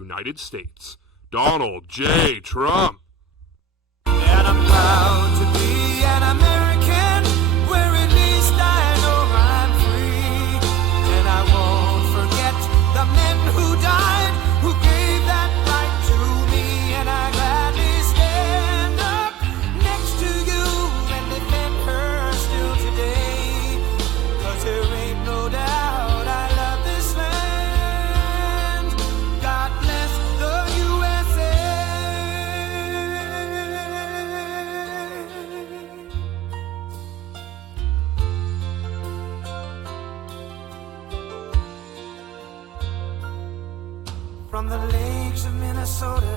United States, Donald J. Trump. And I'm proud to be an American, where at least I know I'm free. And I won't forget the men who died, who gave that right to me. And I gladly stand up next to you and defend her still today. 'Cause there ain't no doubt I love this land. God bless the USA. From the lakes of Minnesota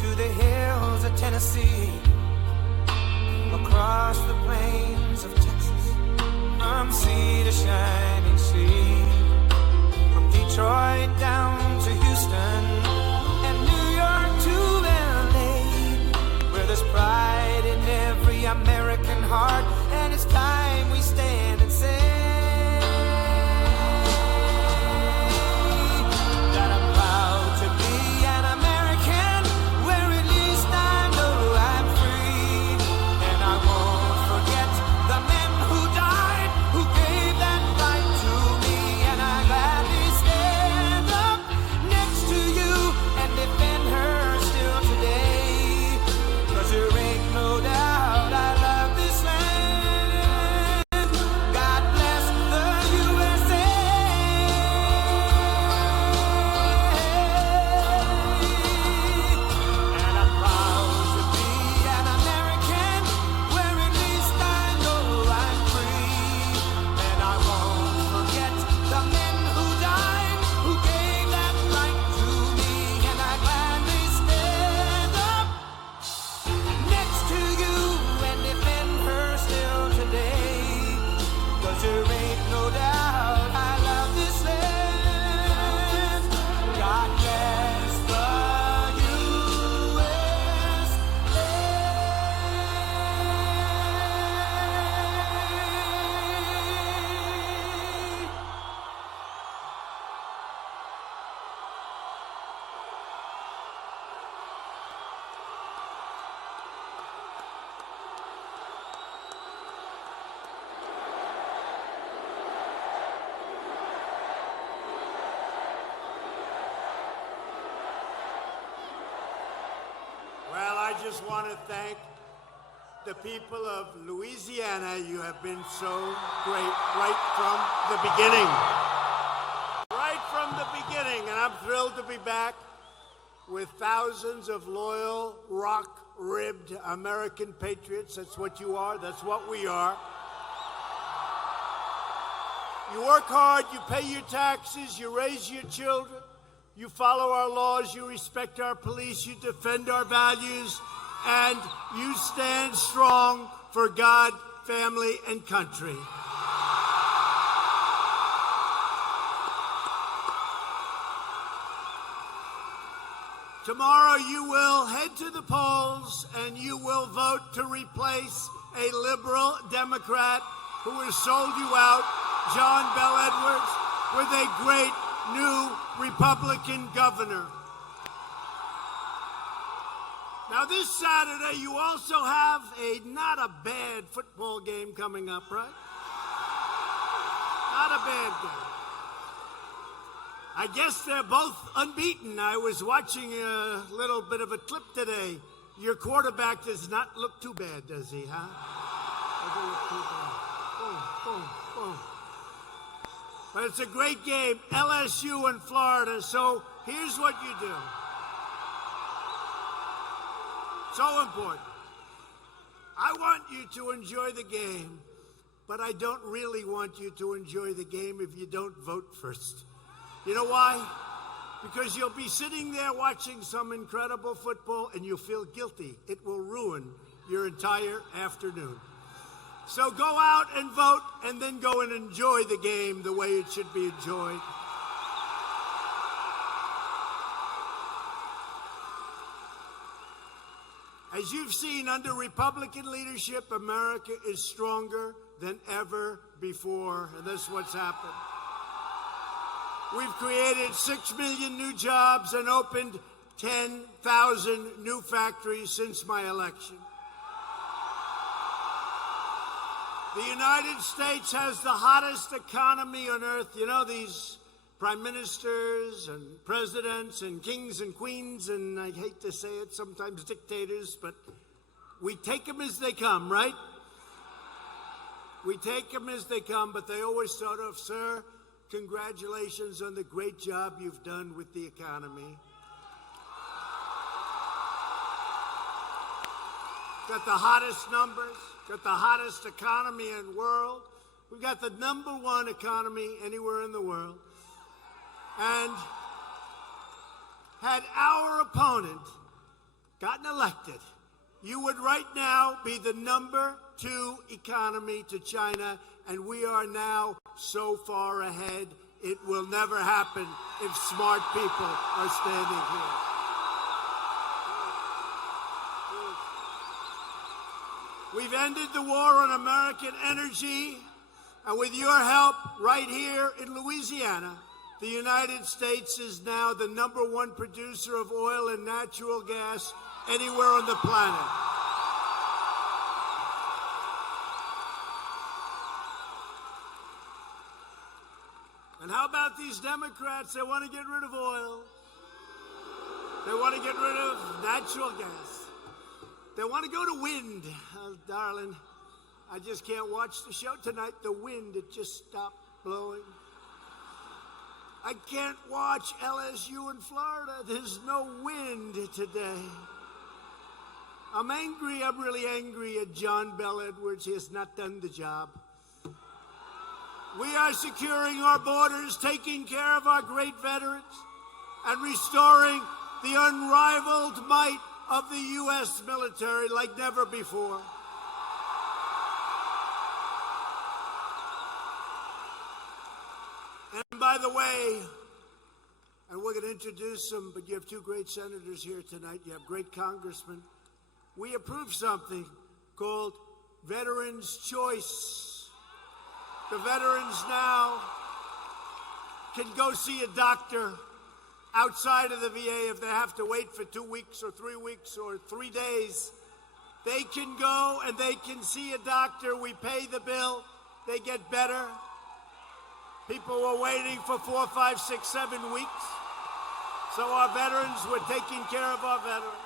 to the hills of Tennessee, across the plains of Texas, from sea to shining sea, from Detroit down to Houston and New York to LA, where there's pride in every American heart, and it's time we stand and say that I'm proud to be an American, where at least I know I'm free. And I won't forget the men who died, who gave that right to me. And I gladly stand up next to you and defend her still today. 'Cause there ain't no doubt I love this land. God bless the USA. And I'm proud to be an American, where at least I know I'm free. And I won't forget the men who died, who gave that right to me. And I gladly stand up next to you and defend her still today. 'Cause there ain't no doubt I love this land. God bless the USA. Well, I just want to thank the people of Louisiana. You have been so great right from the beginning. Right from the beginning. And I'm thrilled to be back with thousands of loyal, rock-ribbed American patriots. That's what you are. That's what we are. You work hard, you pay your taxes, you raise your children, you follow our laws, you respect our police, you defend our values, and you stand strong for God, family, and country. Tomorrow you will head to the polls and you will vote to replace a liberal Democrat who has sold you out, John Bel Edwards, with a great new Republican governor. Now this Saturday you also have not a bad football game coming up, right? Not a bad game. I guess they're both unbeaten. I was watching a little bit of a clip today. Your quarterback does not look too bad, does he, huh? Doesn't look too bad. Boom, boom, boom. But it's a great game, LSU and Florida, so here's what you do. So important. I want you to enjoy the game, but I don't really want you to enjoy the game if you don't vote first. You know why? Because you'll be sitting there watching some incredible football and you'll feel guilty. It will ruin your entire afternoon. So go out and vote and then go and enjoy the game the way it should be enjoyed. As you've seen, under Republican leadership, America is stronger than ever before, and that's what's happened. We've created 6 million new jobs and opened 10,000 new factories since my election. The United States has the hottest economy on earth. You know, these prime ministers and presidents and kings and queens, and I hate to say it, sometimes dictators, but we take them as they come, right? We take them as they come, but they always start off, sir, congratulations on the great job you've done with the economy. Got the hottest numbers, got the hottest economy in the world. We've got the #1 economy anywhere in the world. And had our opponent gotten elected, you would right now be the #2 economy to China, and we are now so far ahead, it will never happen if smart people are standing here. We've ended the war on American energy, and with your help right here in Louisiana, the United States is now the #1 producer of oil and natural gas anywhere on the planet. And how about these Democrats? They want to get rid of oil. They want to get rid of natural gas. They want to go to wind. Oh, darling, I just can't watch the show tonight. The wind, it just stopped blowing. I can't watch LSU in Florida. There's no wind today. I'm angry. I'm really angry at John Bel Edwards. He has not done the job. We are securing our borders, taking care of our great veterans, and restoring the unrivaled might of the U.S. military like never before. And by the way, and we're going to introduce them, but you have 2 great senators here tonight. You have great congressmen. We approved something called Veterans' Choice. The veterans now can go see a doctor outside of the VA if they have to wait for 2 weeks or 3 weeks or 3 days. They can go and they can see a doctor. We pay the bill. They get better. People were waiting for 4, 5, 6, 7 weeks. So our veterans were taking care of our veterans.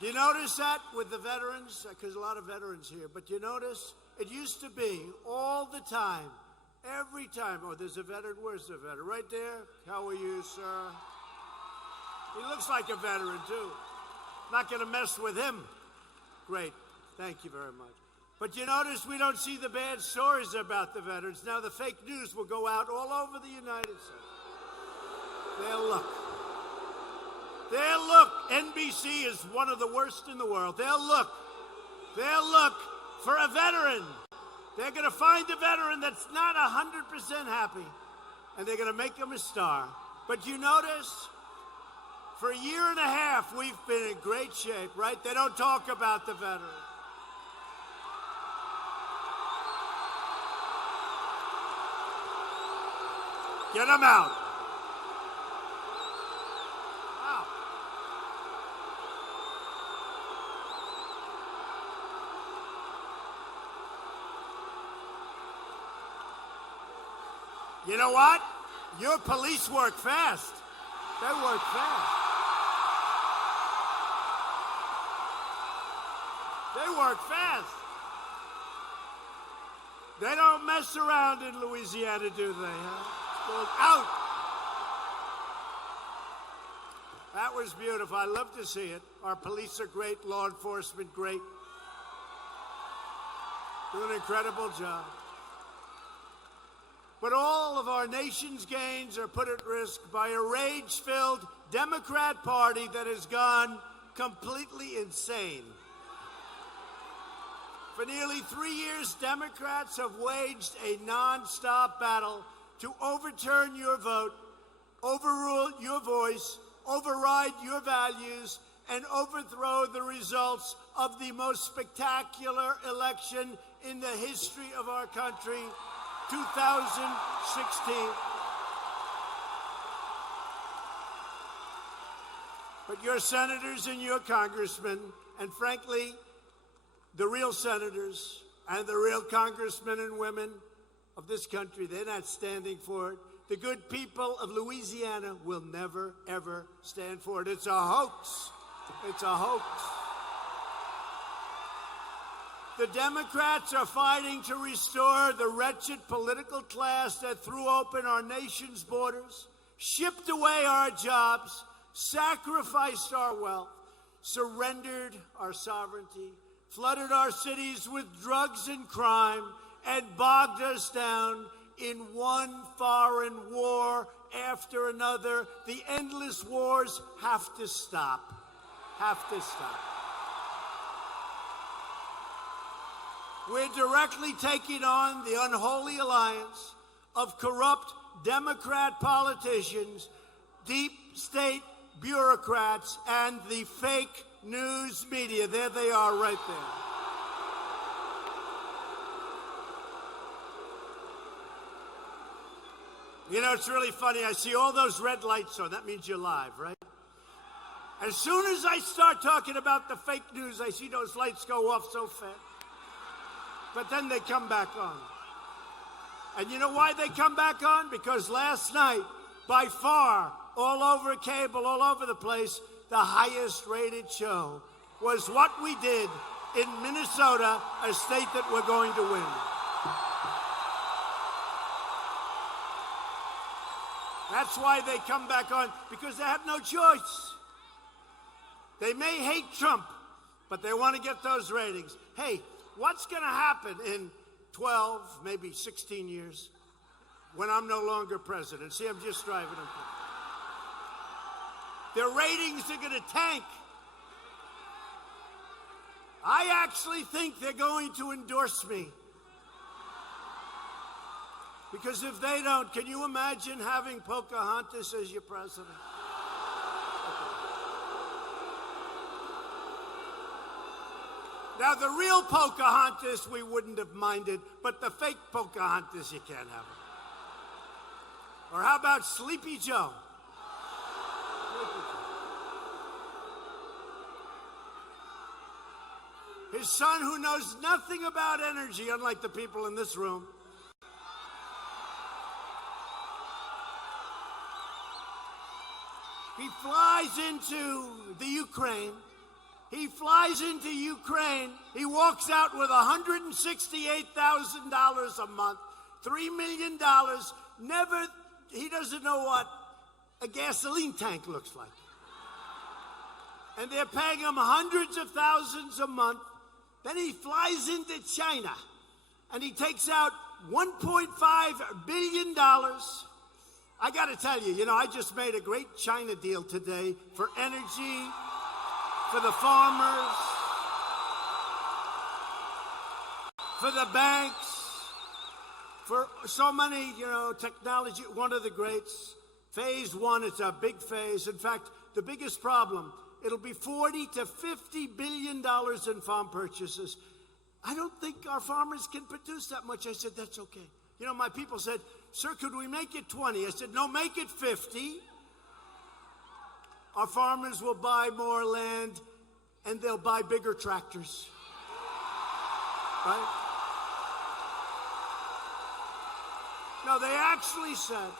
Do you notice that with the veterans? Because a lot of veterans here. But you notice it used to be all the time, every time. Oh, there's a veteran. Where's the veteran? Right there. How are you, sir? He looks like a veteran, too. Not going to mess with him. Great. Thank you very much. But you notice we don't see the bad stories about the veterans. Now the fake news will go out all over the United States. They'll look. They'll look. NBC is one of the worst in the world. They'll look. They'll look for a veteran. They're going to find a veteran that's not 100% happy, and they're going to make him a star. But you notice, for a year and a half, we've been in great shape, right? They don't talk about the veterans. Get them out. Wow. You know what? Your police work fast. They work fast. They work fast. They don't mess around in Louisiana, do they? Huh? Out. That was beautiful. I love to see it. Our police are great. Law enforcement, great. Do an incredible job. But all of our nation's gains are put at risk by a rage-filled Democrat Party that has gone completely insane. For nearly 3 years, Democrats have waged a nonstop battle to overturn your vote, overrule your voice, override your values, and overthrow the results of the most spectacular election in the history of our country, 2016. But your senators and your congressmen, and frankly, the real senators and the real congressmen and women of this country, they're not standing for it. The good people of Louisiana will never, ever stand for it. It's a hoax. It's a hoax. The Democrats are fighting to restore the wretched political class that threw open our nation's borders, shipped away our jobs, sacrificed our wealth, surrendered our sovereignty, flooded our cities with drugs and crime, and bogged us down in one foreign war after another. The endless wars have to stop. Have to stop. We're directly taking on the unholy alliance of corrupt Democrat politicians, deep state bureaucrats, and the fake news media. There they are right there. You know, it's really funny. I see all those red lights on. That means you're live, right? As soon as I start talking about the fake news, I see those lights go off so fast. But then they come back on. And you know why they come back on? Because last night, by far, all over cable, all over the place, the highest rated show was what we did in Minnesota, a state that we're going to win. That's why they come back on, because they have no choice. They may hate Trump, but they want to get those ratings. Hey, what's going to happen in 12, maybe 16 years when I'm no longer president? See, I'm just driving them. Their ratings are going to tank. I actually think they're going to endorse me. Because if they don't, can you imagine having Pocahontas as your president? Now, the real Pocahontas, we wouldn't have minded, but the fake Pocahontas, you can't have it. Or how about Sleepy Joe? His son, who knows nothing about energy, unlike the people in this room. He flies into the Ukraine. He flies into Ukraine. He walks out with $168,000 a month, $3 million. He doesn't know what a gasoline tank looks like. And they're paying him hundreds of thousands a month. Then he flies into China, and he takes out $1.5 billion. I got to tell you, I just made a great China deal today for energy, for the farmers, for the banks, for so many, technology. One of the greats. Phase one, it's a big phase. In fact, the biggest problem, it'll be $40 to $50 billion in farm purchases. I don't think our farmers can produce that much. I said, that's okay. My people said, sir, could we make it 20? I said, no, make it 50. Our farmers will buy more land, and they'll buy bigger tractors. Right? No, they actually said,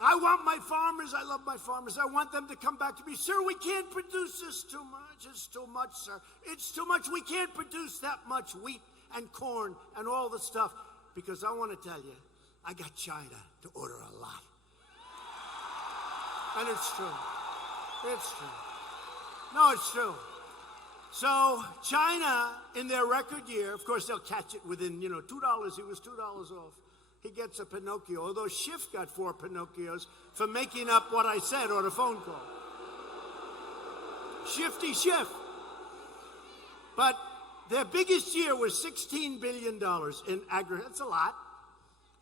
I want my farmers, I love my farmers, I want them to come back to me. Sir, we can't produce this too much. It's too much, sir. It's too much. We can't produce that much wheat and corn and all the stuff. Because I want to tell you, I got China to order a lot. And it's true. It's true. No, it's true. So China, in their record year, of course, they'll catch it within, $2. He was $2 off. He gets a Pinocchio, although Schiff got 4 Pinocchios for making up what I said on a phone call. Shifty Schiff. But their biggest year was $16 billion in aggregate. That's a lot.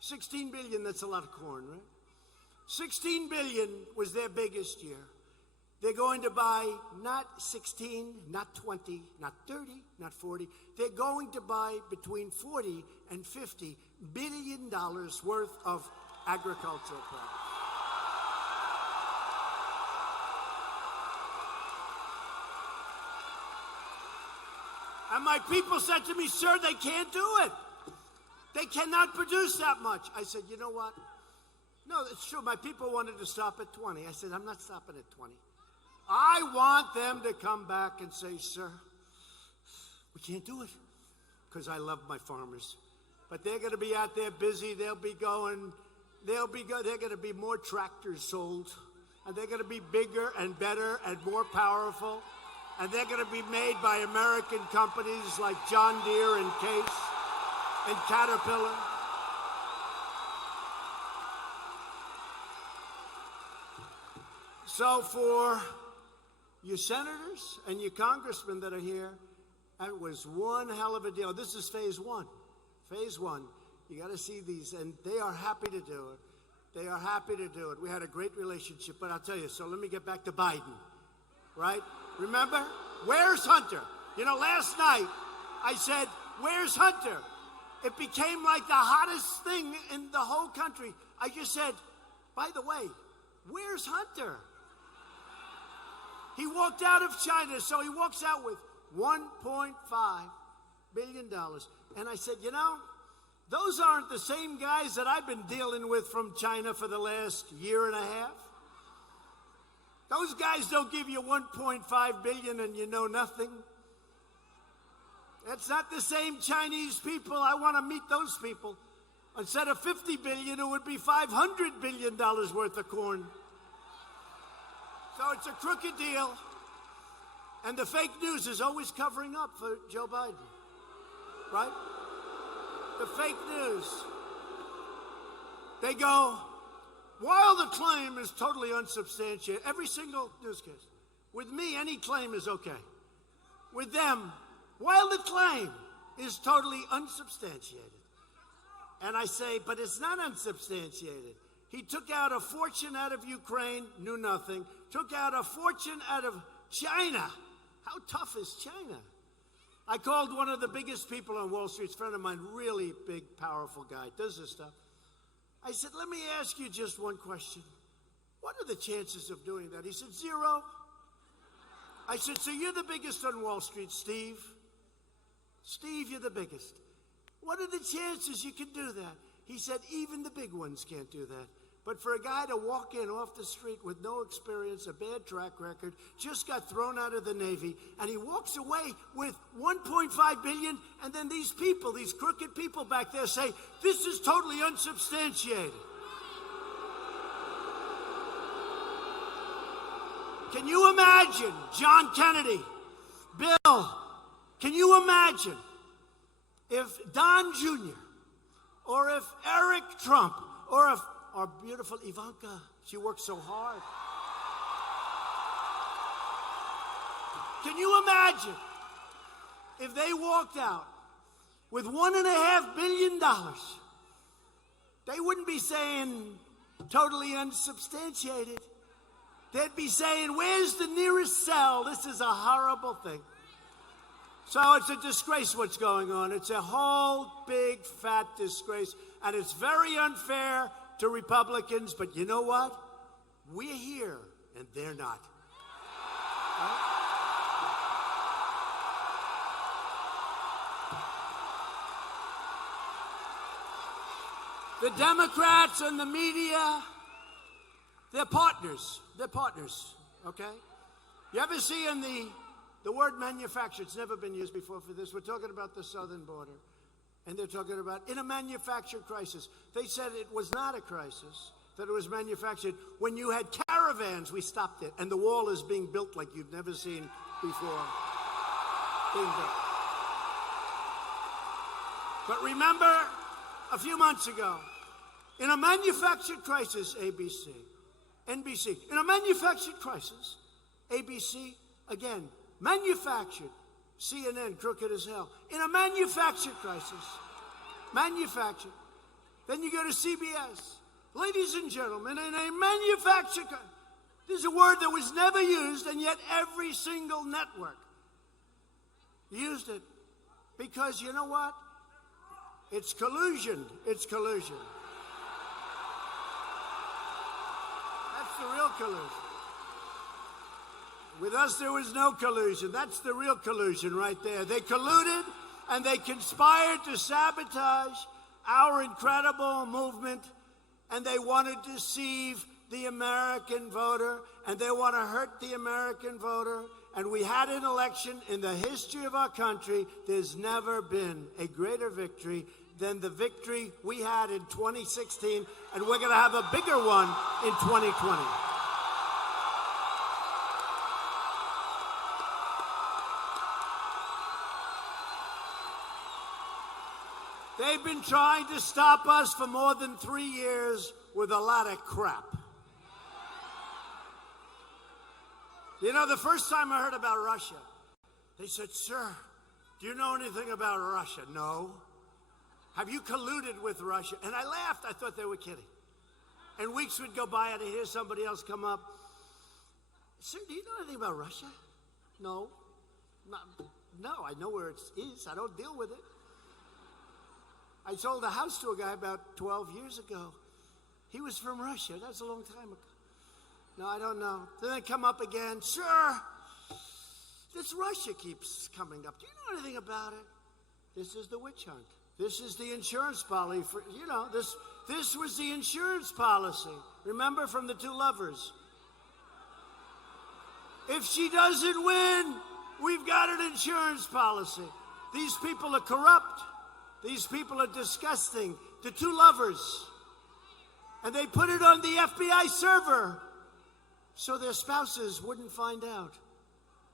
$16 billion, that's a lot of corn, right? $16 billion was their biggest year. They're going to buy not 16, not 20, not 30, not 40. They're going to buy between 40 billion worth of agricultural products. And my people said to me, sir, they can't do it. They cannot produce that much. I said, you know what? No, it's true. My people wanted to stop at 20. I said, I'm not stopping at 20. I want them to come back and say, sir, we can't do it, because I love my farmers. But they're going to be out there busy. They're going to be more tractors sold, and they're going to be bigger and better and more powerful, and they're going to be made by American companies like John Deere and Case and Caterpillar. So for your senators and your congressmen that are here, that was one hell of a deal. This is phase one. Phase one. You got to see these, and they are happy to do it. They are happy to do it. We had a great relationship, but I'll tell you, so let me get back to Biden, right? Remember? Where's Hunter? You know, last night I said, where's Hunter? It became like the hottest thing in the whole country. I just said, by the way, where's Hunter? He walked out of China, so he walks out with $1.5 billion. And I said, you know, those aren't the same guys that I've been dealing with from China for the last year and a half. Those guys don't give you $1.5 billion and you know nothing. That's not the same Chinese people. I want to meet those people. Instead of $50 billion, it would be $500 billion worth of corn. So it's a crooked deal. And the fake news is always covering up for Joe Biden, right? The fake news. They go, while the claim is totally unsubstantiated, every single newscast. With me, any claim is okay. With them, while the claim is totally unsubstantiated. And I say, but it's not unsubstantiated. He took out a fortune out of Ukraine, knew nothing. Took out a fortune out of China. How tough is China? I called one of the biggest people on Wall Street, a friend of mine, really big, powerful guy, does this stuff. I said, let me ask you just one question. What are the chances of doing that? He said, 0. I said, so you're the biggest on Wall Street, Steve. Steve, you're the biggest. What are the chances you can do that? He said, even the big ones can't do that. But for a guy to walk in off the street with no experience, a bad track record, just got thrown out of the Navy, and he walks away with $1.5 billion, and then these people, these crooked people back there say, this is totally unsubstantiated. Can you imagine John Kennedy, Bill, can you imagine if Don Jr., or if Eric Trump, or if our beautiful Ivanka, she works so hard. Can you imagine if they walked out with $1.5 billion? They wouldn't be saying totally unsubstantiated. They'd be saying, where's the nearest cell? This is a horrible thing. So it's a disgrace what's going on. It's a whole big, fat disgrace. And it's very unfair to Republicans. But you know what? We're here, and they're not. Right? The Democrats and the media, they're partners. They're partners, okay? You ever see in the word manufacture, it's never been used before for this. We're talking about the southern border. And they're talking about in a manufactured crisis. They said it was not a crisis, that it was manufactured. When you had caravans, we stopped it. And the wall is being built like you've never seen before. Being built. But remember, a few months ago, in a manufactured crisis, ABC, NBC, in a manufactured crisis, ABC, again, manufactured, CNN, crooked as hell. In a manufactured crisis, manufactured. Then you go to CBS. Ladies and gentlemen, in a manufactured, there's a word that was never used, and yet every single network used it. Because you know what? It's collusion. It's collusion. That's the real collusion. With us, there was no collusion. That's the real collusion right there. They colluded and they conspired to sabotage our incredible movement, and they want to deceive the American voter, and they want to hurt the American voter. And we had an election in the history of our country. There's never been a greater victory than the victory we had in 2016, and we're going to have a bigger one in 2020. They've been trying to stop us for more than 3 years with a lot of crap. You know, the first time I heard about Russia, they said, "Sir, do you know anything about Russia?" "No." "Have you colluded with Russia?" And I laughed. I thought they were kidding. And weeks would go by and I'd hear somebody else come up. "Sir, do you know anything about Russia?" "No." No, I know where it is. I don't deal with it. I sold a house to a guy about 12 years ago. He was from Russia. That was a long time ago. "No, I don't know." Then they come up again. "Sir, this Russia keeps coming up. Do you know anything about it?" This is the witch hunt. This is the insurance policy. This was the insurance policy. Remember, from the two lovers. If she doesn't win, we've got an insurance policy. These people are corrupt. These people are disgusting. The two lovers. And they put it on the FBI server so their spouses wouldn't find out,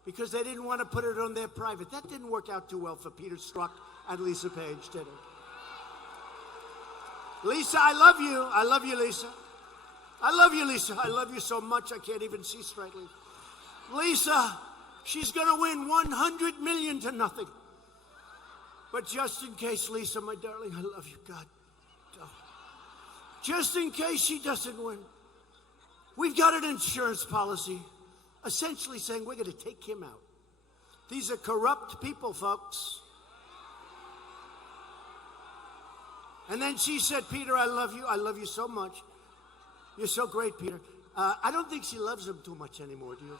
because they didn't want to put it on their private. That didn't work out too well for Peter Strzok and Lisa Page, did it? Lisa, I love you. I love you, Lisa. I love you, Lisa. I love you so much I can't even see straightly. Lisa, she's going to win $100 million to nothing. But just in case, Lisa, my darling, I love you, God. Just in case she doesn't win, we've got an insurance policy essentially saying we're going to take him out. These are corrupt people, folks. And then she said, "Peter, I love you. I love you so much. You're so great, Peter." I don't think she loves him too much anymore, do you?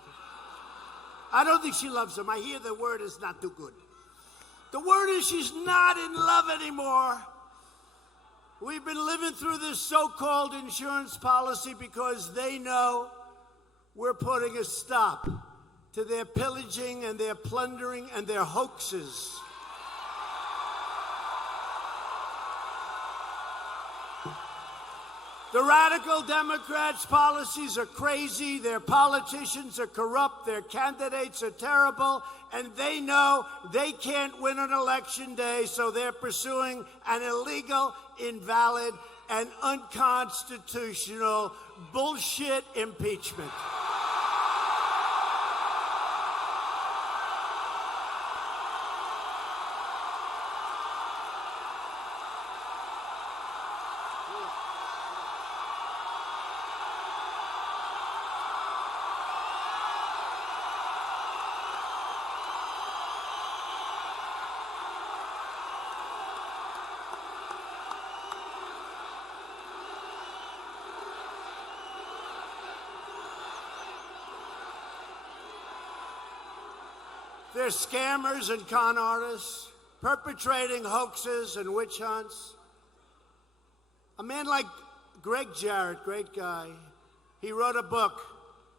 I don't think she loves him. I hear the word is not too good. The word is she's not in love anymore. We've been living through this so-called insurance policy because they know we're putting a stop to their pillaging and their plundering and their hoaxes. The radical Democrats' policies are crazy, their politicians are corrupt, their candidates are terrible, and they know they can't win on election day, so they're pursuing an illegal, invalid, and unconstitutional bullshit impeachment. They're scammers and con artists, perpetrating hoaxes and witch hunts. A man like Greg Jarrett, great guy, he wrote a book,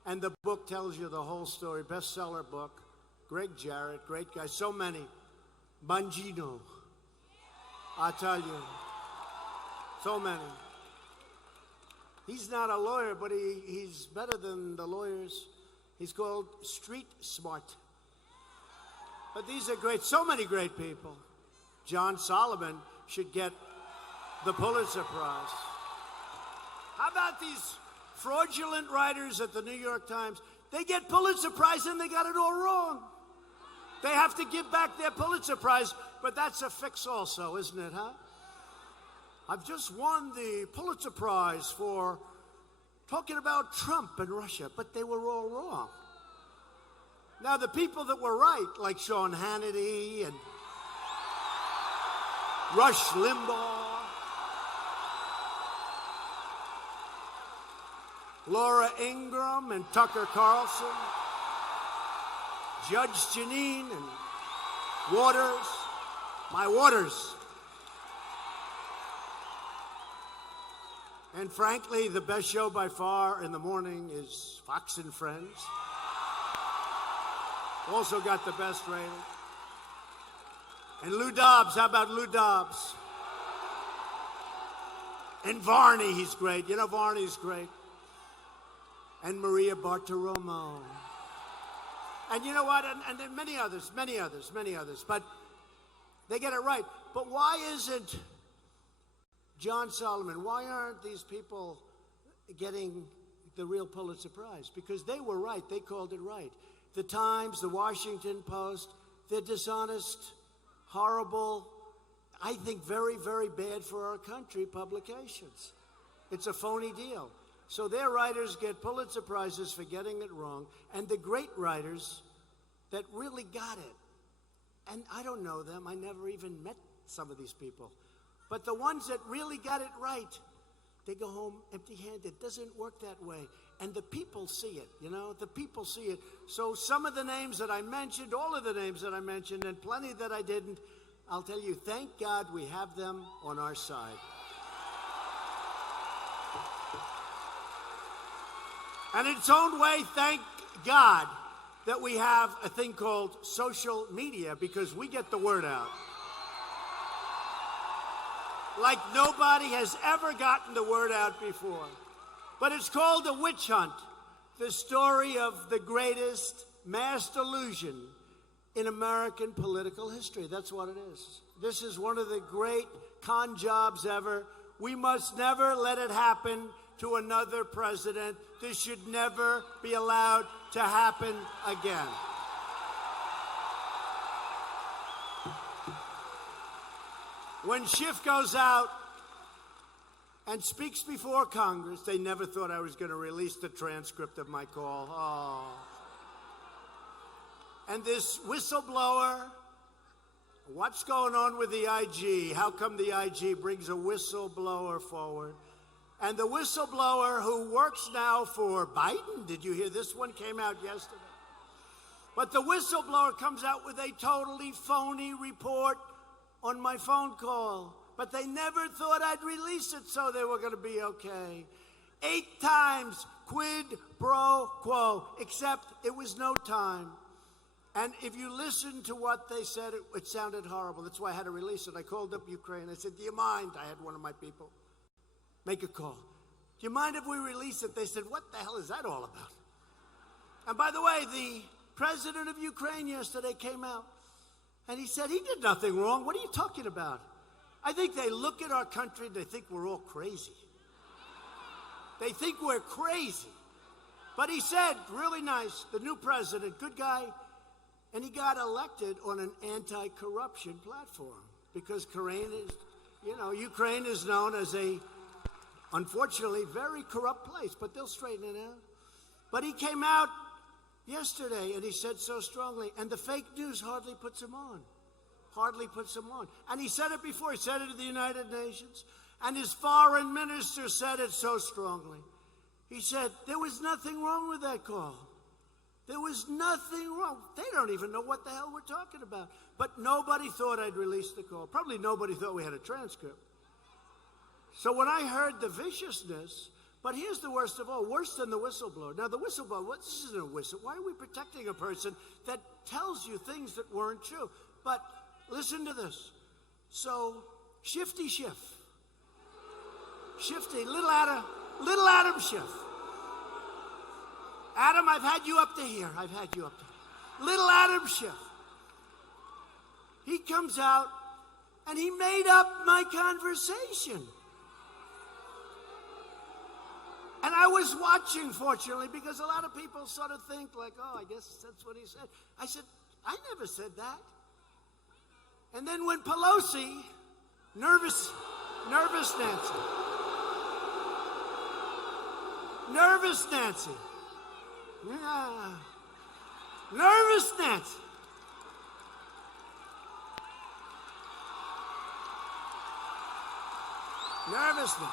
and the book tells you the whole story, bestseller book. Greg Jarrett, great guy, so many. Bongino, I tell you, so many. He's not a lawyer, but he's better than the lawyers. He's called Street Smart. But these are great, so many great people. John Solomon should get the Pulitzer Prize. How about these fraudulent writers at the New York Times? They get Pulitzer Prize and they got it all wrong. They have to give back their Pulitzer Prize, but that's a fix also, isn't it, huh? I've just won the Pulitzer Prize for talking about Trump and Russia, but they were all wrong. Now, the people that were right, like Sean Hannity and Rush Limbaugh, Laura Ingraham and Tucker Carlson, Judge Janine and Waters, my Waters. And frankly, the best show by far in the morning is Fox and Friends. Also got the best rating. And Lou Dobbs, how about Lou Dobbs? And Varney, he's great. You know, Varney's great. And Maria Bartiromo. And you know what? And then many others. But they get it right. But why isn't John Solomon, why aren't these people getting the real Pulitzer Prize? Because they were right. They called it right. The Times, the Washington Post, they're dishonest, horrible, I think very, very bad for our country publications. It's a phony deal. So their writers get Pulitzer Prizes for getting it wrong, and the great writers that really got it, and I don't know them, I never even met some of these people, but the ones that really got it right, they go home empty-handed. It doesn't work that way. And the people see it, you know? The people see it. So some of the names that I mentioned, all of the names that I mentioned, and plenty that I didn't, I'll tell you, thank God we have them on our side. And in its own way, thank God that we have a thing called social media, because we get the word out like nobody has ever gotten the word out before. But it's called a witch hunt, the story of the greatest mass delusion in American political history. That's what it is. This is one of the great con jobs ever. We must never let it happen to another president. This should never be allowed to happen again. When Schiff goes out and speaks before Congress, they never thought I was going to release the transcript of my call. Oh. And this whistleblower, what's going on with the IG? How come the IG brings a whistleblower forward? And the whistleblower who works now for Biden, did you hear this one came out yesterday? But the whistleblower comes out with a totally phony report on my phone call. But they never thought I'd release it, so they were going to be okay. 8 times quid pro quo, except it was no time. And if you listen to what they said, it sounded horrible. That's why I had to release it. I called up Ukraine. I said, do you mind? I had one of my people make a call. Do you mind if we release it? They said, what the hell is that all about? And by the way, the president of Ukraine yesterday came out, and he said he did nothing wrong. What are you talking about? I think they look at our country and they think we're all crazy. They think we're crazy. But he said, really nice, the new president, good guy, and he got elected on an anti-corruption platform because Ukraine is known as a, unfortunately, very corrupt place, but they'll straighten it out. But he came out yesterday and he said so strongly, and the fake news hardly puts him on. And he said it before. He said it at the United Nations. And his foreign minister said it so strongly. He said, there was nothing wrong with that call. There was nothing wrong. They don't even know what the hell we're talking about. But nobody thought I'd release the call. Probably nobody thought we had a transcript. So when I heard the viciousness, but here's the worst of all, worse than the whistleblower. Now, the whistleblower, this isn't a whistle. Why are we protecting a person that tells you things that weren't true? But listen to this. So, Shifty Schiff. Shifty, little Adam Schiff. Adam, I've had you up to here. Little Adam Schiff. He comes out and he made up my conversation. And I was watching, fortunately, because a lot of people sort of think like, oh, I guess that's what he said. I said, I never said that. And then when Pelosi, nervous Nancy. Yeah. Nervous Nancy. Nervousness.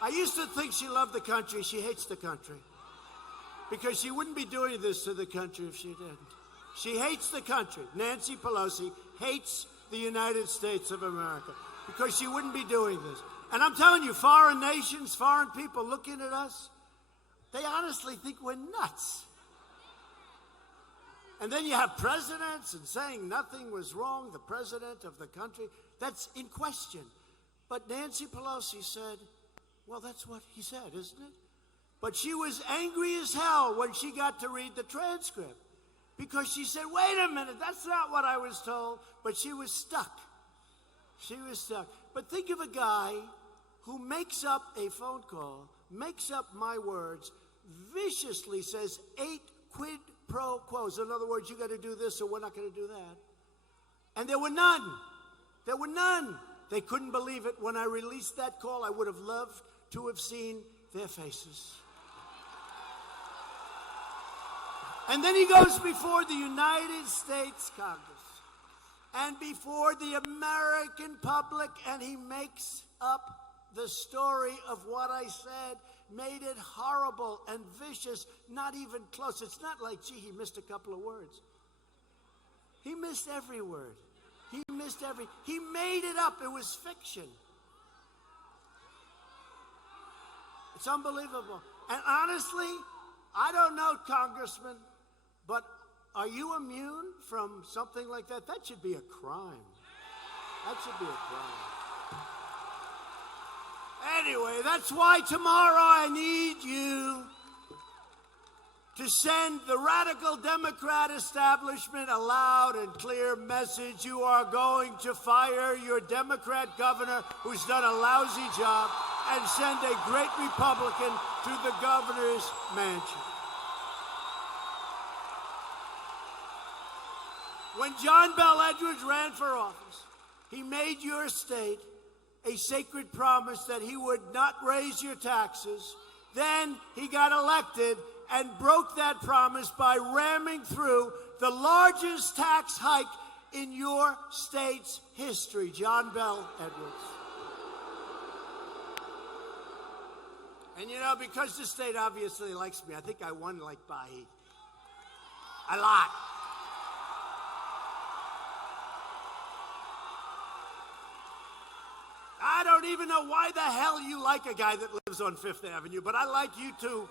I used to think she loved the country. She hates the country. Because she wouldn't be doing this to the country if she didn't. She hates the country. Nancy Pelosi hates the United States of America because she wouldn't be doing this. And I'm telling you, foreign nations, foreign people looking at us, they honestly think we're nuts. And then you have presidents and saying nothing was wrong, the president of the country. That's in question. But Nancy Pelosi said, well, that's what he said, isn't it? But she was angry as hell when she got to read the transcript. Because she said, wait a minute, that's not what I was told. But she was stuck. She was stuck. But think of a guy who makes up a phone call, makes up my words, viciously says 8 quid pro quos. In other words, you got to do this or we're not going to do that. And there were none. There were none. They couldn't believe it. When I released that call, I would have loved to have seen their faces. And then he goes before the United States Congress and before the American public, and he makes up the story of what I said, made it horrible and vicious, not even close. It's not like, gee, he missed a couple of words. He missed every word. He made it up. It was fiction. It's unbelievable. And honestly, I don't know, Congressman, but are you immune from something like that? That should be a crime. That should be a crime. Anyway, that's why tomorrow I need you to send the radical Democrat establishment a loud and clear message. You are going to fire your Democrat governor who's done a lousy job and send a great Republican to the governor's mansion. When John Bel Edwards ran for office, he made your state a sacred promise that he would not raise your taxes. Then he got elected and broke that promise by ramming through the largest tax hike in your state's history. John Bel Edwards. And you know, because the state obviously likes me, I think I won like by a lot. I don't even know why the hell you like a guy that lives on Fifth Avenue, but I like you too.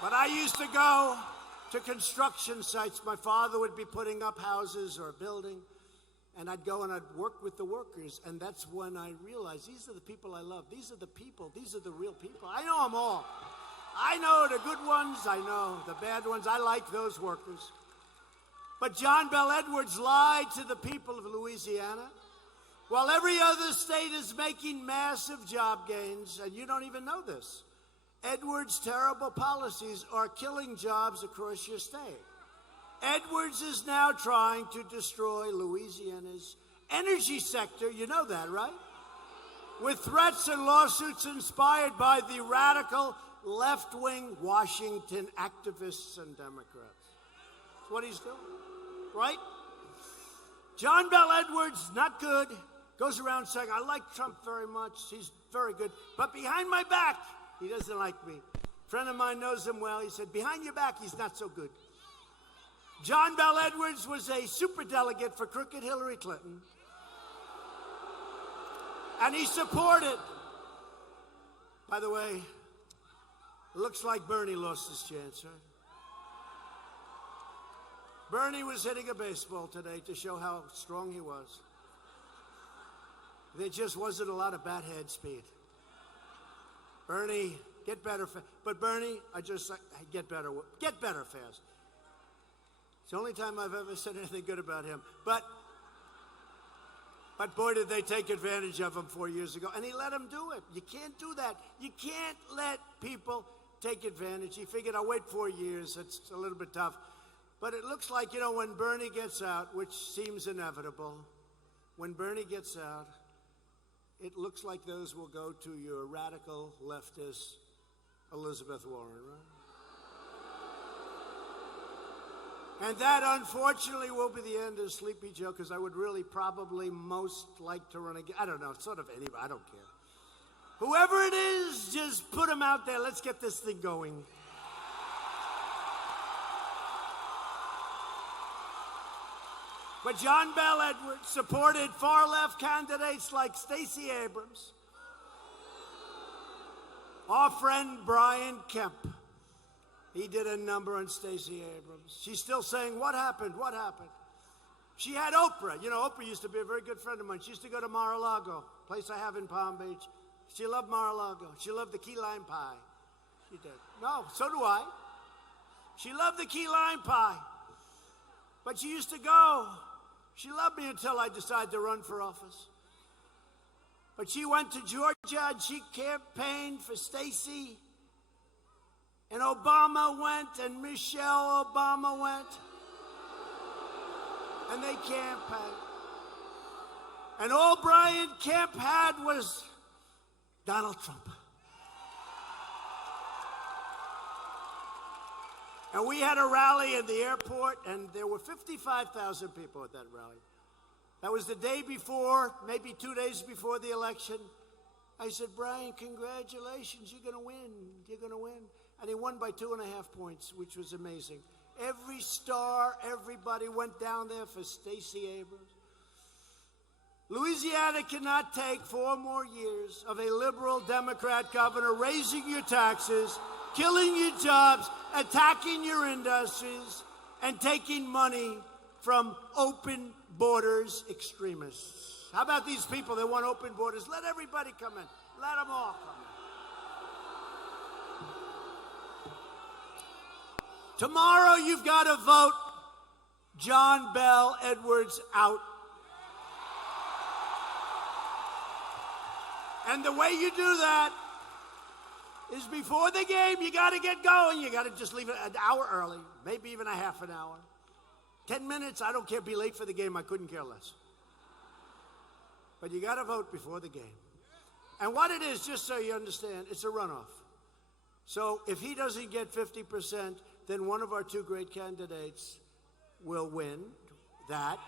But I used to go to construction sites. My father would be putting up houses or a building, and I'd go and I'd work with the workers, and that's when I realized these are the people I love. These are the people. These are the real people. I know them all. I know the good ones. I know the bad ones. I like those workers. But John Bel Edwards lied to the people of Louisiana while every other state is making massive job gains, and you don't even know this. Edwards' terrible policies are killing jobs across your state. Edwards is now trying to destroy Louisiana's energy sector. You know that, right? With threats and lawsuits inspired by the radical left-wing Washington activists and Democrats. That's what he's doing, right? John Bel Edwards, not good. Goes around saying, I like Trump very much. He's very good. But behind my back, he doesn't like me. A friend of mine knows him well. He said, behind your back, he's not so good. John Bel Edwards was a superdelegate for crooked Hillary Clinton. And he supported. By the way, it looks like Bernie lost his chance, right? Bernie was hitting a baseball today to show how strong he was. There just wasn't a lot of bat head speed. Bernie, get better fast. But Bernie, get better fast. It's the only time I've ever said anything good about him. But boy, did they take advantage of him 4 years ago. And he let him do it. You can't do that. You can't let people take advantage. He figured, I'll wait 4 years. It's a little bit tough. But it looks like, when Bernie gets out, which seems inevitable, when Bernie gets out, it looks like those will go to your radical leftist Elizabeth Warren, right? And that, unfortunately, will be the end of Sleepy Joe, because I would really probably most like to run again. I don't know, sort of anybody, I don't care. Whoever it is, just put him out there. Let's get this thing going. But John Bel Edwards supported far-left candidates like Stacey Abrams, our friend Brian Kemp. He did a number on Stacey Abrams. She's still saying, what happened? What happened? She had Oprah. You know, Oprah used to be a very good friend of mine. She used to go to Mar-a-Lago, place I have in Palm Beach. She loved Mar-a-Lago. She loved the key lime pie. She did. No, so do I. She loved the key lime pie. But she used to go. She loved me until I decided to run for office. But she went to Georgia and she campaigned for Stacey. And Obama went, and Michelle Obama went, and they campaigned. And all Brian Kemp had was Donald Trump. And we had a rally in the airport, and there were 55,000 people at that rally. That was the day before, maybe 2 days before the election. I said, Brian, congratulations, you're going to win. You're going to win. And he won by 2.5 points, which was amazing. Every star, everybody went down there for Stacey Abrams. Louisiana cannot take 4 more years of a liberal Democrat governor raising your taxes, killing your jobs, attacking your industries, and taking money from open borders extremists. How about these people that want open borders? Let everybody come in. Let them all come in. Tomorrow, you've got to vote John Bel Edwards out. And the way you do that is before the game, you got to get going. You got to just leave it an hour early, maybe even a half an hour. 10 minutes, I don't care. Be late for the game. I couldn't care less. But you got to vote before the game. And what it is, just so you understand, it's a runoff. So if he doesn't get 50%, then one of our 2 great candidates will win that.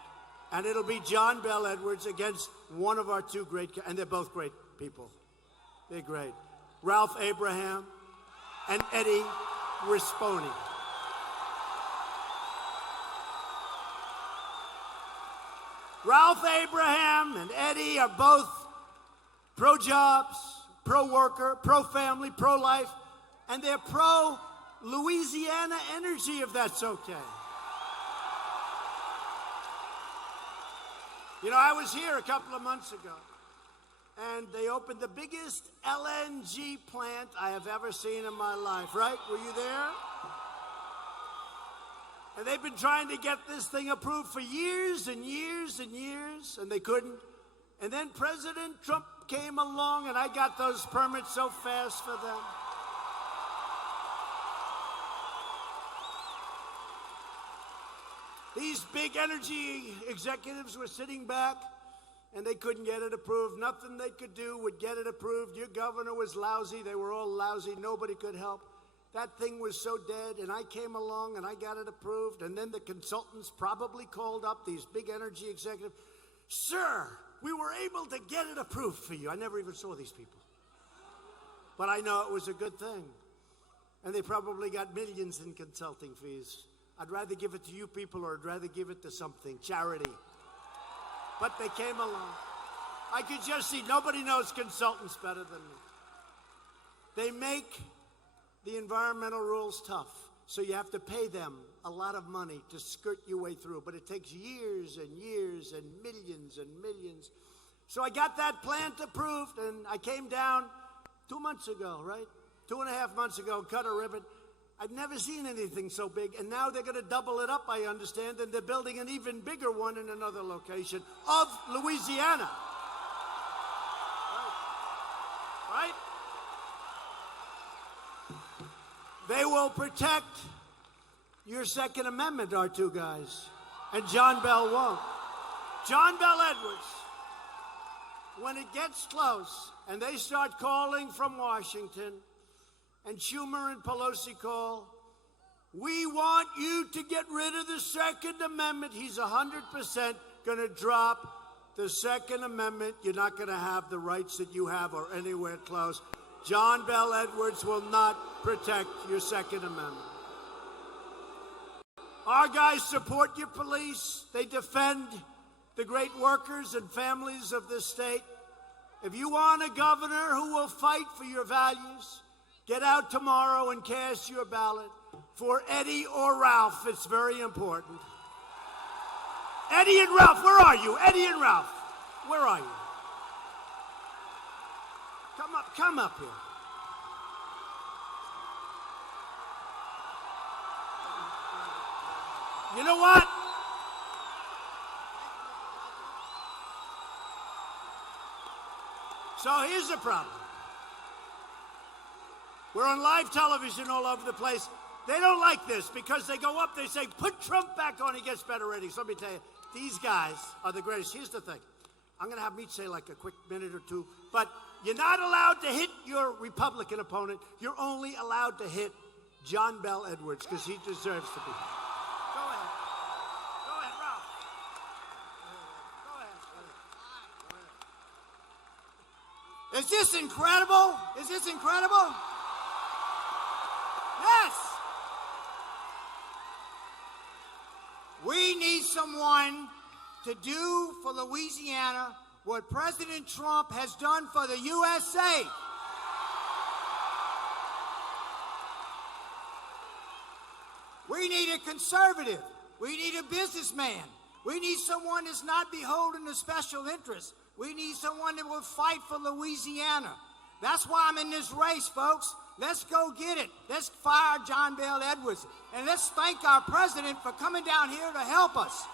And it'll be John Bel Edwards against one of our 2 great, and they're both great people. They're great. Ralph Abraham and Eddie Risponi. Ralph Abraham and Eddie are both pro-jobs, pro-worker, pro-family, pro-life, and they're pro-Louisiana energy, if that's okay. You know, I was here a couple of months ago, and they opened the biggest LNG plant I have ever seen in my life, right? Were you there? And they've been trying to get this thing approved for years and years and years, and they couldn't. And then President Trump came along, and I got those permits so fast for them. These big energy executives were sitting back, and they couldn't get it approved. Nothing they could do would get it approved. Your governor was lousy. They were all lousy. Nobody could help. That thing was so dead, and I came along, and I got it approved. And then the consultants probably called up these big energy executives. Sir, we were able to get it approved for you. I never even saw these people. But I know it was a good thing. And they probably got millions in consulting fees. I'd rather give it to you people, or I'd rather give it to something, charity. But they came along. I could just see, nobody knows consultants better than me. They make the environmental rules tough, so you have to pay them a lot of money to skirt your way through, but it takes years and years and millions and millions. So I got that plant approved, and I came down 2 months ago, right? 2.5 months ago, cut a ribbon. I've never seen anything so big, and now they're going to double it up, I understand, and they're building an even bigger one in another location of Louisiana. Right? They will protect your Second Amendment, our 2 guys, and John Bel won't. John Bel Edwards, when it gets close and they start calling from Washington, and Schumer and Pelosi call, We want you to get rid of the Second Amendment. He's 100% going to drop the Second Amendment. You're not going to have the rights that you have or anywhere close. John Bel Edwards will not protect your Second Amendment. Our guys support your police. They defend the great workers and families of this state. If you want a governor who will fight for your values, get out tomorrow and cast your ballot for Eddie or Ralph. It's very important. Eddie and Ralph, where are you? Eddie and Ralph, where are you? Come up here. You know what? So here's the problem. We're on live television all over the place. They don't like this because they go up, they say, put Trump back on, he gets better ratings. Let me tell you, these guys are the greatest. Here's the thing. I'm going to have Meach say like a quick minute or two, but you're not allowed to hit your Republican opponent. You're only allowed to hit John Bel Edwards because he deserves to be. Go ahead. Go ahead, Ralph. Go ahead. Is this incredible? Is this incredible? Yes. We need someone to do for Louisiana what President Trump has done for the USA. We need a conservative. We need a businessman. We need someone that's not beholden to special interests. We need someone that will fight for Louisiana. That's why I'm in this race, folks. Let's go get it. Let's fire John Bel Edwards. And let's thank our president for coming down here to help us.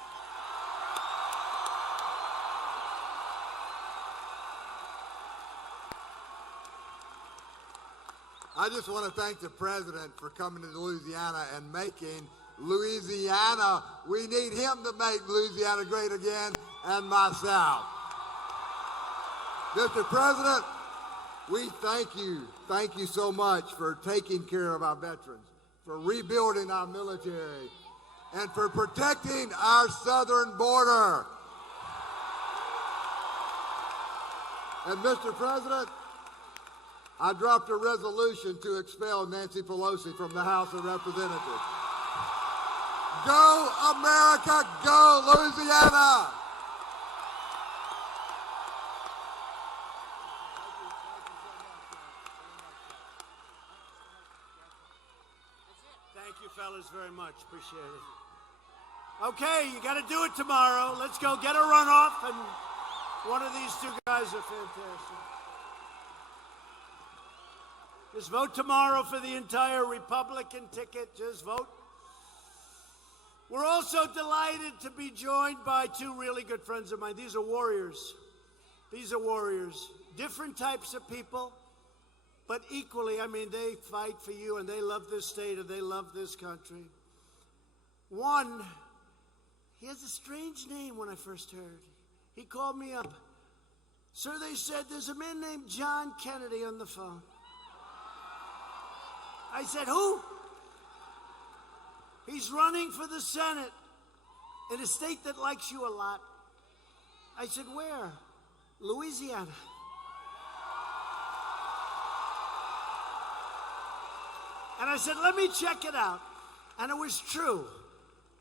I just want to thank the president for coming to Louisiana and making Louisiana. We need him to make Louisiana great again, and myself. Mr. President, we thank you. Thank you so much for taking care of our veterans, for rebuilding our military, and for protecting our southern border. And Mr. President, I dropped a resolution to expel Nancy Pelosi from the House of Representatives. Go, America, go, Louisiana! Thank you, fellas, very much. Appreciate it. Okay, you got to do it tomorrow. Let's go get a runoff, and one of these two guys are fantastic. Just vote tomorrow for the entire Republican ticket. Just vote. We're also delighted to be joined by two really good friends of mine. These are warriors. These are warriors. Different types of people, but equally, I mean, they fight for you, and they love this state, and they love this country. One, he has a strange name when I first heard. He called me up. Sir, they said, there's a man named John Kennedy on the phone. I said, who? He's running for the Senate in a state that likes you a lot. I said, where? Louisiana. And I said, let me check it out. And it was true.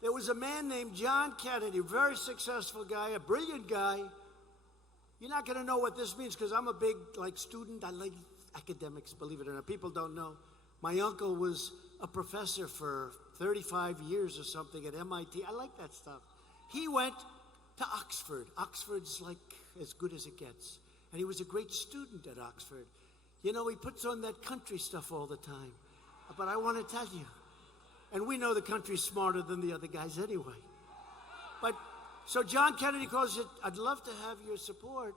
There was a man named John Kennedy, very successful guy, a brilliant guy. You're not going to know what this means because I'm a big student. I like academics, believe it or not. People don't know. My uncle was a professor for 35 years or something at MIT. I like that stuff. He went to Oxford. Oxford's like as good as it gets. And he was a great student at Oxford. You know, he puts on that country stuff all the time. But I want to tell you, and we know the country's smarter than the other guys anyway. But, so John Kennedy calls it, I'd love to have your support.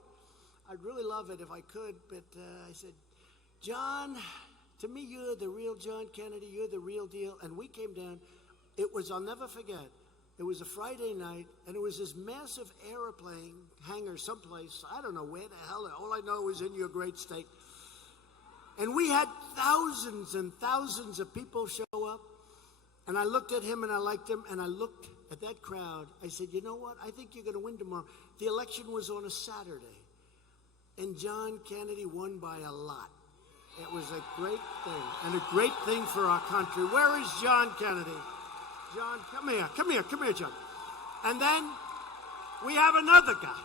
I'd really love it if I could. But I said, John, to me, you're the real John Kennedy. You're the real deal. And we came down. It was, I'll never forget, it was a Friday night, and it was this massive airplane hangar someplace. I don't know where the hell. All I know is in your great state. And we had thousands and thousands of people show up. And I looked at him and I liked him, and I looked at that crowd. I said, you know what? I think you're going to win tomorrow. The election was on a Saturday, and John Kennedy won by a lot. It was a great thing, and a great thing for our country. Where is John Kennedy? John, come here, John. And then we have another guy.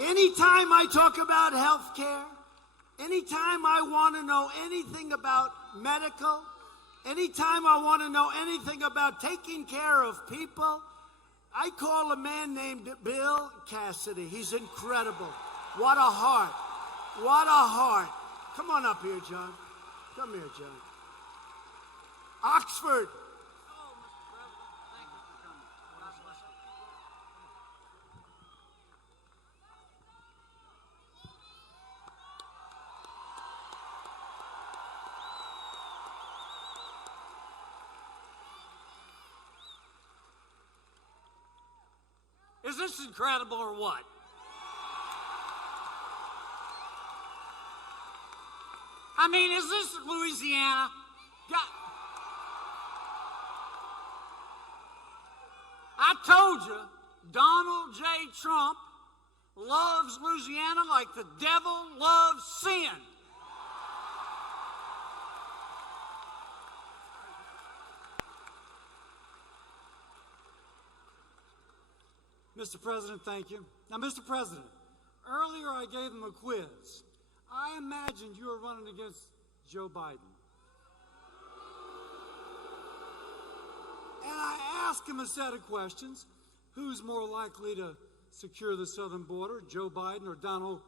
Anytime I talk about health care, anytime I want to know anything about medical, anytime I want to know anything about taking care of people, I call a man named Bill Cassidy. He's incredible. What a heart. What a heart. Come on up here, John. Come here, John. Oxford. Is this incredible or what? I mean, is this Louisiana? I told you, Donald J. Trump loves Louisiana like the devil loves sin. Mr. President, thank you. Now, Mr. President, earlier I gave him a quiz. I imagined you were running against Joe Biden. And I asked him a set of questions. Who's more likely to secure the southern border, Joe Biden or Donald?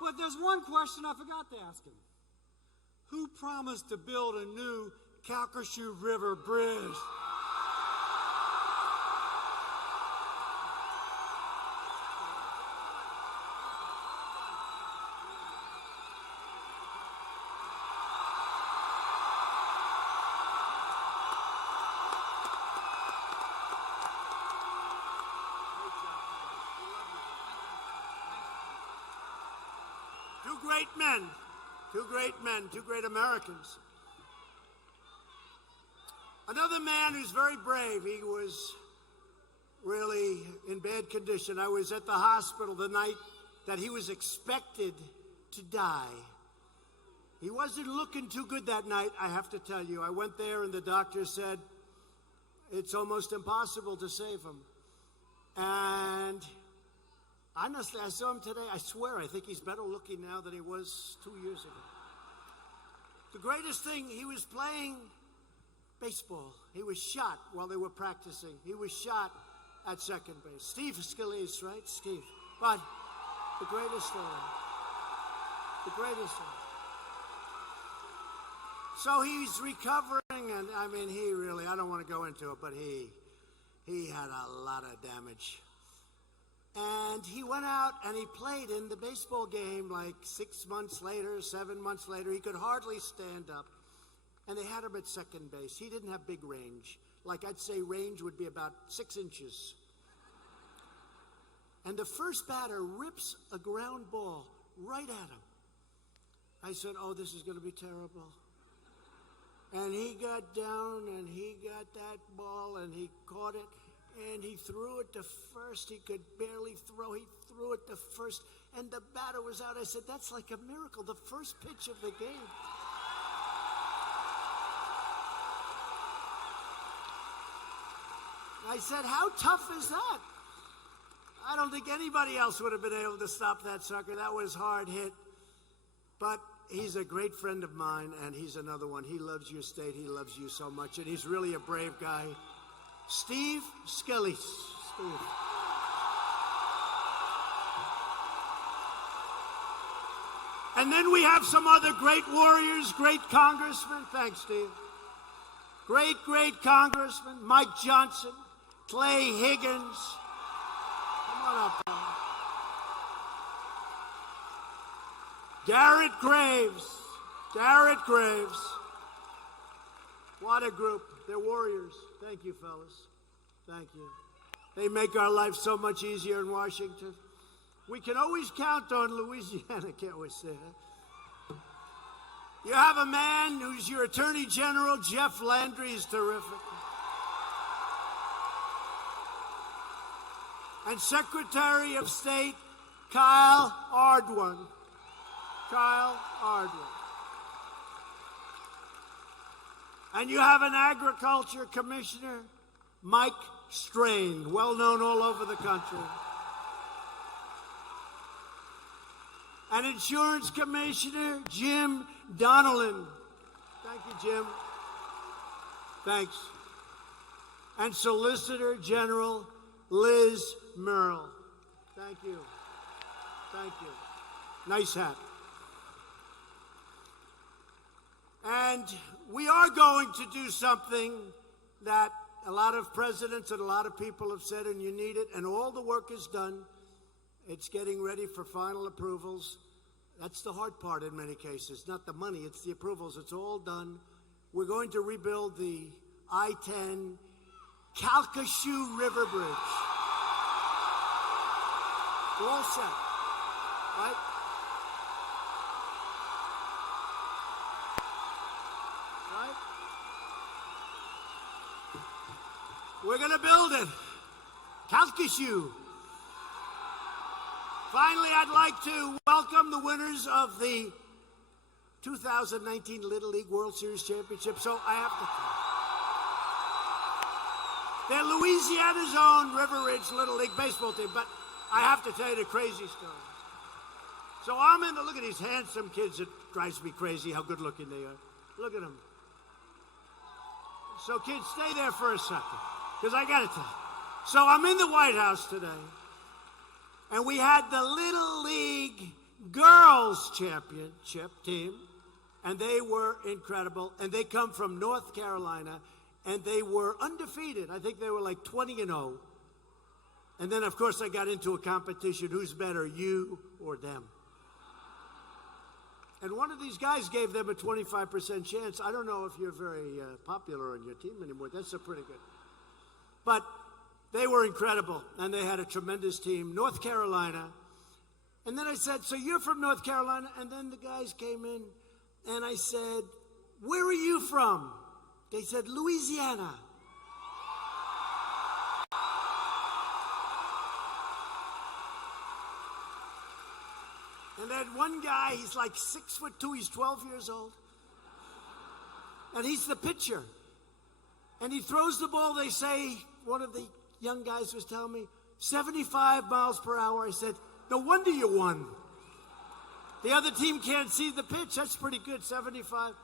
But there's one question I forgot to ask him. Who promised to build a new Calcasieu River bridge? Two great Americans. Another man who's very brave. He was really in bad condition. I was at the hospital the night that he was expected to die. He wasn't looking too good that night, I have to tell you. I went there and the doctor said, it's almost impossible to save him. And honestly, I saw him today. I swear, I think he's better looking now than he was 2 years ago. The greatest thing, he was playing baseball. He was shot while they were practicing. He was shot at second base. Steve Scalise, right? Steve. But the greatest thing. The greatest thing. So he's recovering, and I mean, he really, I don't want to go into it, but he had a lot of damage. And he went out and he played in the baseball game like 6 months later, 7 months later. He could hardly stand up. And they had him at second base. He didn't have big range. Like I'd say range would be about 6 inches. And the first batter rips a ground ball right at him. I said, oh, this is going to be terrible. And he got down and he got that ball and he caught it. And he threw it to first. He could barely throw. He threw it to first. And the batter was out. I said, that's like a miracle. The first pitch of the game. I said, how tough is that? I don't think anybody else would have been able to stop that sucker. That was hard hit. But he's a great friend of mine, and he's another one. He loves your state. He loves you so much. And he's really a brave guy. Steve Scalise. Steve. And then we have some other great warriors, great congressmen. Thanks, Steve. Great congressman. Mike Johnson, Clay Higgins. Come on up, man. Garrett Graves. What a group. They're warriors. Thank you, fellas. Thank you. They make our life so much easier in Washington. We can always count on Louisiana, can't we say that? You have a man who's your Attorney General, Jeff Landry, is terrific. And Secretary of State, Kyle Ardwan. Kyle Ardwan. And you have an Agriculture Commissioner, Mike Strain, well known all over the country. An Insurance Commissioner, Jim Donnellan. Thank you, Jim. Thanks. And Solicitor General Liz Merle. Thank you. Thank you. Nice hat. And we are going to do something that a lot of presidents and a lot of people have said, and you need it, and all the work is done. It's getting ready for final approvals. That's the hard part in many cases. Not the money, it's the approvals. It's all done. We're going to rebuild the I-10 Calcasieu River Bridge. We're all set, right? Right? We're going to build it. Calcasieu. Finally, I'd like to welcome the winners of the 2019 Little League World Series Championship. So I have to. They're Louisiana's own River Ridge Little League baseball team, but I have to tell you the crazy story. So I'm in the, look at these handsome kids. It drives me crazy how good looking they are. Look at them. So kids, stay there for a second, because I got to tell you. So I'm in the White House today. And we had the Little League Girls Championship team, and they were incredible. And they come from North Carolina, and they were undefeated. I think they were like 20-0. And then, of course, I got into a competition. Who's better, you or them? And one of these guys gave them a 25% chance. I don't know if you're very popular on your team anymore. That's a pretty good. But they were incredible, and they had a tremendous team. North Carolina. And then I said, so you're from North Carolina? And then the guys came in, and I said, where are you from? They said, Louisiana. And then one guy, he's like 6'2", he's 12 years old. And he's the pitcher. And he throws the ball, they say, one of the young guys was telling me, 75 miles per hour. I said, no wonder you won. The other team can't see the pitch. That's pretty good, 75.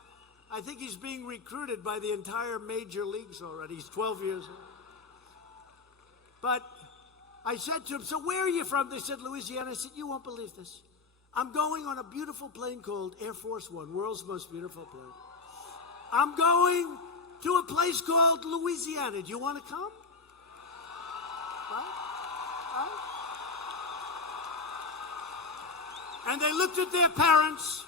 I think he's being recruited by the entire major leagues already. He's 12 years old. But I said to him, so where are you from? They said, Louisiana. I said, you won't believe this. I'm going on a beautiful plane called Air Force One, world's most beautiful plane. I'm going to a place called Louisiana. Do you want to come? And they looked at their parents.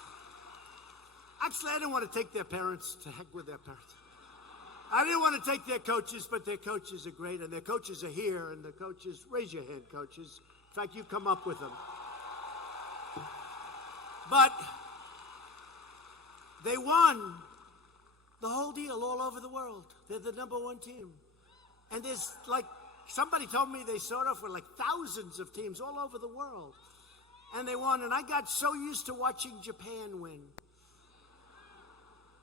Actually, I didn't want to take their parents. To heck with their parents. I didn't want to take their coaches, but their coaches are great, and their coaches are here, and the coaches, raise your hand, coaches. In fact, you come up with them. But they won the whole deal all over the world. They're the #1 team. And there's like, somebody told me they started off with like thousands of teams all over the world. And they won, and I got so used to watching Japan win.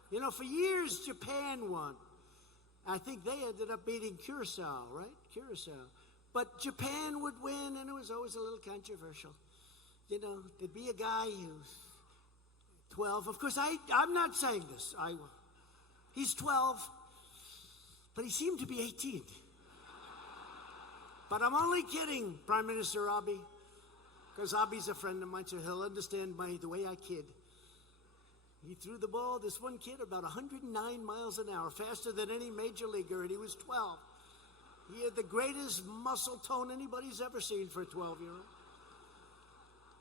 You know, for years, Japan won. I think they ended up beating Curacao, right? Curacao. But Japan would win, and it was always a little controversial. You know, there'd be a guy who's 12. Of course, I'm not saying this. He's 12, but he seemed to be 18. But I'm only kidding, Prime Minister Abe, because Abe's a friend of mine, so he'll understand the way I kid. He threw the ball, this one kid, about 109 miles an hour, faster than any major leaguer, and he was 12. He had the greatest muscle tone anybody's ever seen for a 12-year-old.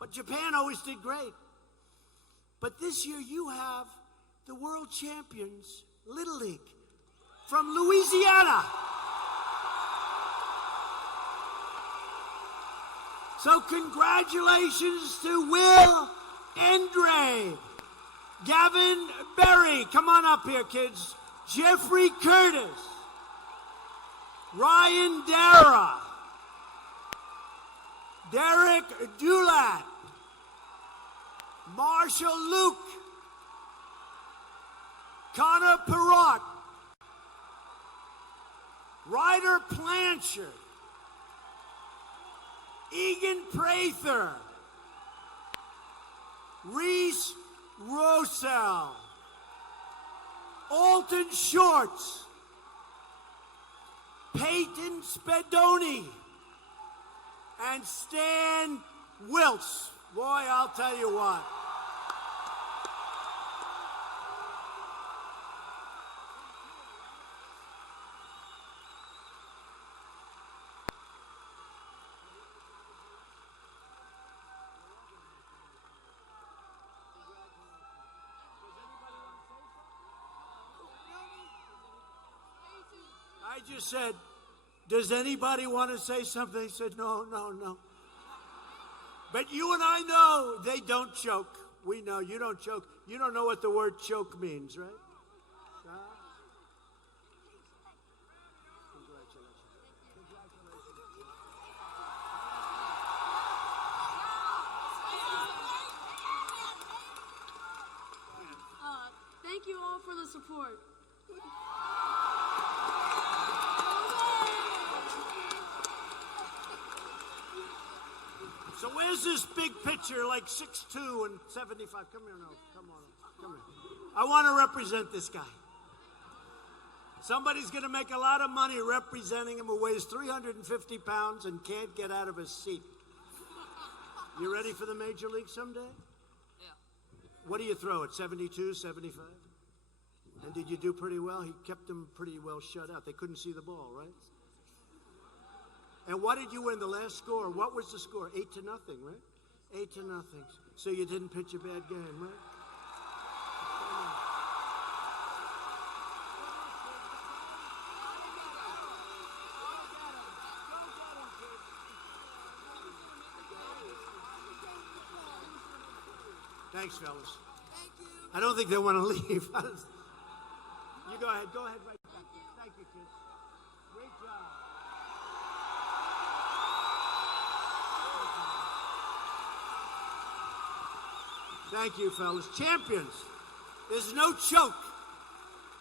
But Japan always did great. But this year you have the world champions, Little League, from Louisiana. So congratulations to Will Andrade. Gavin Berry, come on up here, kids. Jeffrey Curtis. Ryan Dara. Derek Dulat. Marshall Luke. Connor Perrott. Ryder Blanchard. Egan Prather. Reese Rosell. Alton Shorts. Peyton Spadoni. And Stan Wiltz. Boy, I'll tell you what. I just said, does anybody want to say something? They said, no. But you and I know they don't choke. We know you don't choke. You don't know what the word choke means, right? Thank you all for the support. So where's this big picture, like 6'2" and 75? Come here, no. Come here. I want to represent this guy. Somebody's going to make a lot of money representing him who weighs 350 pounds and can't get out of his seat. You ready for the major league someday? Yeah. What do you throw at 72, 75? And did you do pretty well? He kept them pretty well shut out. They couldn't see the ball, right? And what did you win the last score? What was the score? 8-0, right? 8-0. So you didn't pitch a bad game, right? Thanks, fellas. Thank you. I don't think they want to leave. You go ahead. Go ahead right back. Thank you, kids. Great job. Thank you, fellas. Champions. There's no choke.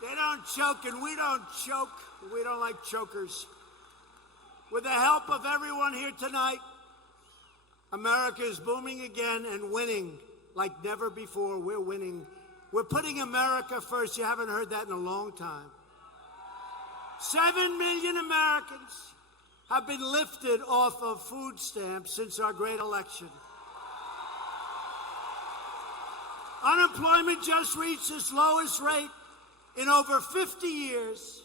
They don't choke, and we don't choke. We don't like chokers. With the help of everyone here tonight, America is booming again and winning like never before. We're winning. We're putting America first. You haven't heard that in a long time. 7 million Americans have been lifted off of food stamps since our great election. Unemployment just reached its lowest rate in over 50 years.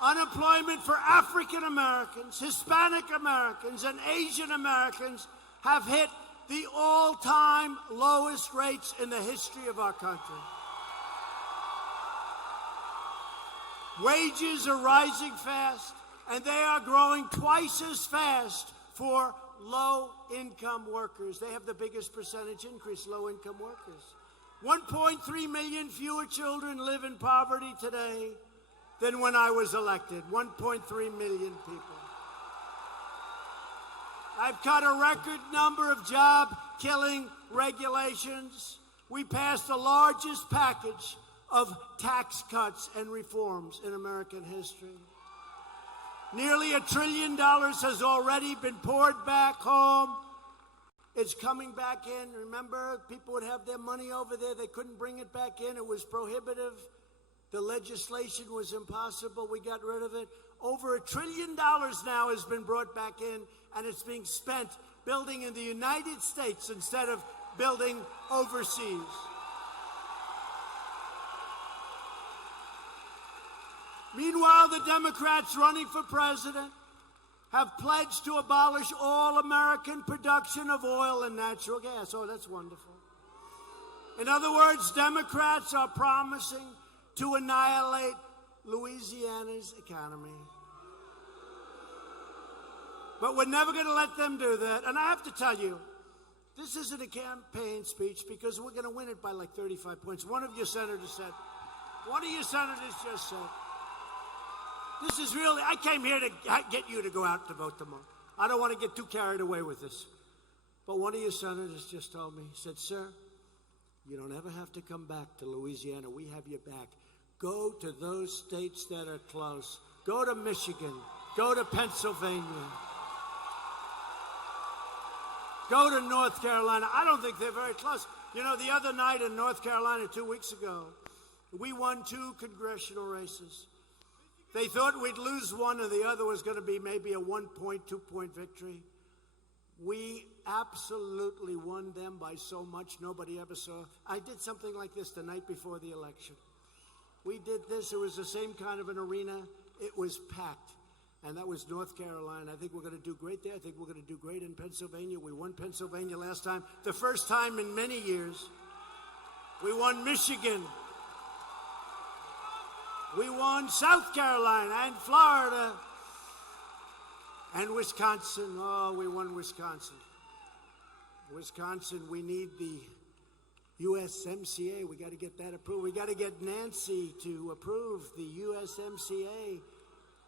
Unemployment for African Americans, Hispanic Americans, and Asian Americans have hit the all-time lowest rates in the history of our country. Wages are rising fast, and they are growing twice as fast for low-income workers. They have the biggest percentage increase, low-income workers. 1.3 million fewer children live in poverty today than when I was elected. 1.3 million people. I've cut a record number of job-killing regulations. We passed the largest package of tax cuts and reforms in American history. Nearly $1 trillion has already been poured back home. It's coming back in. Remember, people would have their money over there. They couldn't bring it back in. It was prohibitive. The legislation was impossible. We got rid of it. Over $1 trillion now has been brought back in, and it's being spent building in the United States instead of building overseas. Meanwhile, the Democrats running for president have pledged to abolish all American production of oil and natural gas. Oh, that's wonderful. In other words, Democrats are promising to annihilate Louisiana's economy. But we're never going to let them do that. And I have to tell you, This isn't a campaign speech because we're going to win it by like 35 points. One of your senators just said, this is really, I came here to get you to go out to vote tomorrow. I don't want to get too carried away with this. But one of your senators just told me, he said, sir, you don't ever have to come back to Louisiana. We have your back. Go to those states that are close. Go to Michigan. Go to Pennsylvania. Go to North Carolina. I don't think they're very close. You know, the other night in North Carolina 2 weeks ago, we won 2 congressional races. They thought we'd lose one and the other was going to be maybe a 1-point, 2-point victory. We absolutely won them by so much nobody ever saw. I did something like this the night before the election. We did this. It was the same kind of an arena. It was packed. And that was North Carolina. I think we're going to do great there. I think we're going to do great in Pennsylvania. We won Pennsylvania last time, the first time in many years. We won Michigan. We won South Carolina and Florida and Wisconsin. Oh, we won Wisconsin. Wisconsin, we need the USMCA. We got to get that approved. We got to get Nancy to approve the USMCA.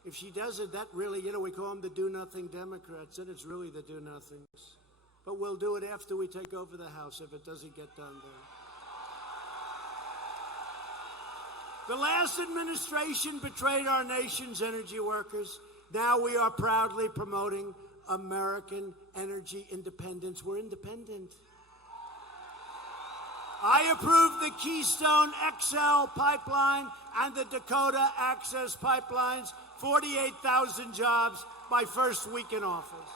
If she does it, that really, you know, we call them the do-nothing Democrats, and it's really the do-nothings. But we'll do it after we take over the House if it doesn't get done there. The last administration betrayed our nation's energy workers. Now we are proudly promoting American energy independence. We're independent. I approved the Keystone XL pipeline and the Dakota Access pipelines, 48,000 jobs my first week in office.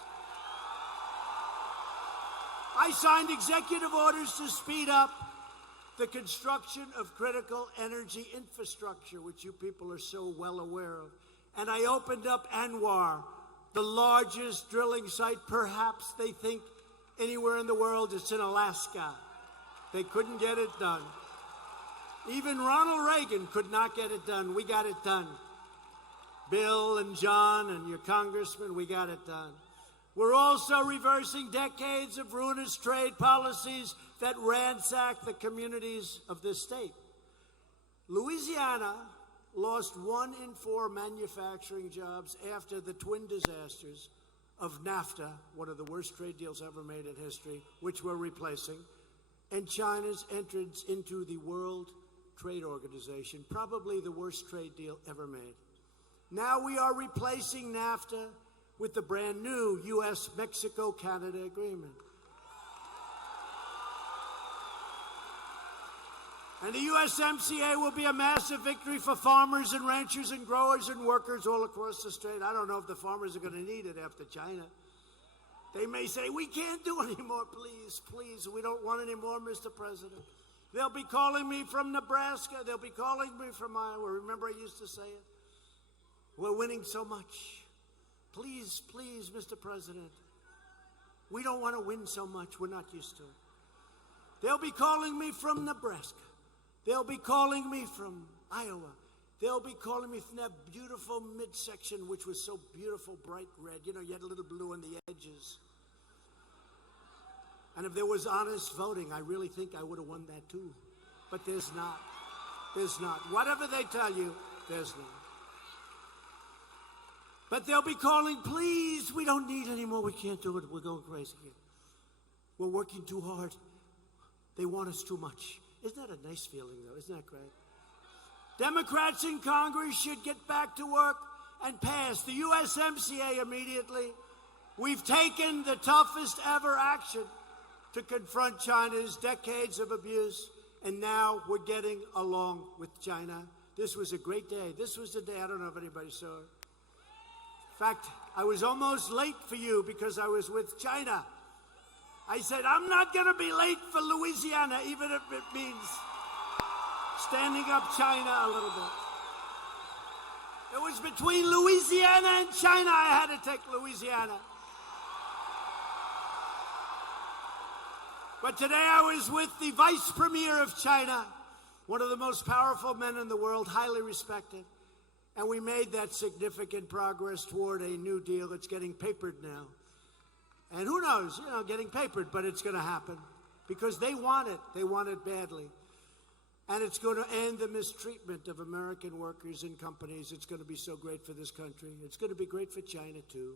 I signed executive orders to speed up the construction of critical energy infrastructure, which you people are so well aware of. And I opened up ANWR, the largest drilling site, perhaps they think, anywhere in the world. It's in Alaska. They couldn't get it done. Even Ronald Reagan could not get it done. We got it done. Bill and John and your congressman, we got it done. We're also reversing decades of ruinous trade policies that ransack the communities of this state. Louisiana lost 1 in 4 manufacturing jobs after the twin disasters of NAFTA, one of the worst trade deals ever made in history, which we're replacing, and China's entrance into the World Trade Organization, probably the worst trade deal ever made. Now we are replacing NAFTA with the brand new U.S.-Mexico-Canada agreement. And the USMCA will be a massive victory for farmers and ranchers and growers and workers all across the state. I don't know if the farmers are going to need it after China. They may say, we can't do any more, please, please. We don't want any more, Mr. President. They'll be calling me from Nebraska. They'll be calling me from Iowa. Remember I used to say it? We're winning so much. Please, please, Mr. President. We don't want to win so much. We're not used to it. They'll be calling me from Nebraska. They'll be calling me from Iowa. They'll be calling me from that beautiful midsection, which was so beautiful, bright red. You know, you had a little blue on the edges. And if there was honest voting, I really think I would have won that too. But there's not. There's not. Whatever they tell you, there's not. But they'll be calling, please, we don't need any more. We can't do it. We're going crazy here. We're working too hard. They want us too much. Isn't that a nice feeling, though? Isn't that great? Democrats in Congress should get back to work and pass the USMCA immediately. We've taken the toughest ever action to confront China's decades of abuse, and now we're getting along with China. This was a great day. This was the day, I don't know if anybody saw it. In fact, I was almost late for you because I was with China. I said, I'm not going to be late for Louisiana, even if it means standing up China a little bit. It was between Louisiana and China. I had to take Louisiana. But today I was with the Vice Premier of China, one of the most powerful men in the world, highly respected. And we made that significant progress toward a new deal. It's getting papered now. And who knows, getting papered, but it's going to happen because they want it. They want it badly. And it's going to end the mistreatment of American workers and companies. It's going to be so great for this country. It's going to be great for China, too.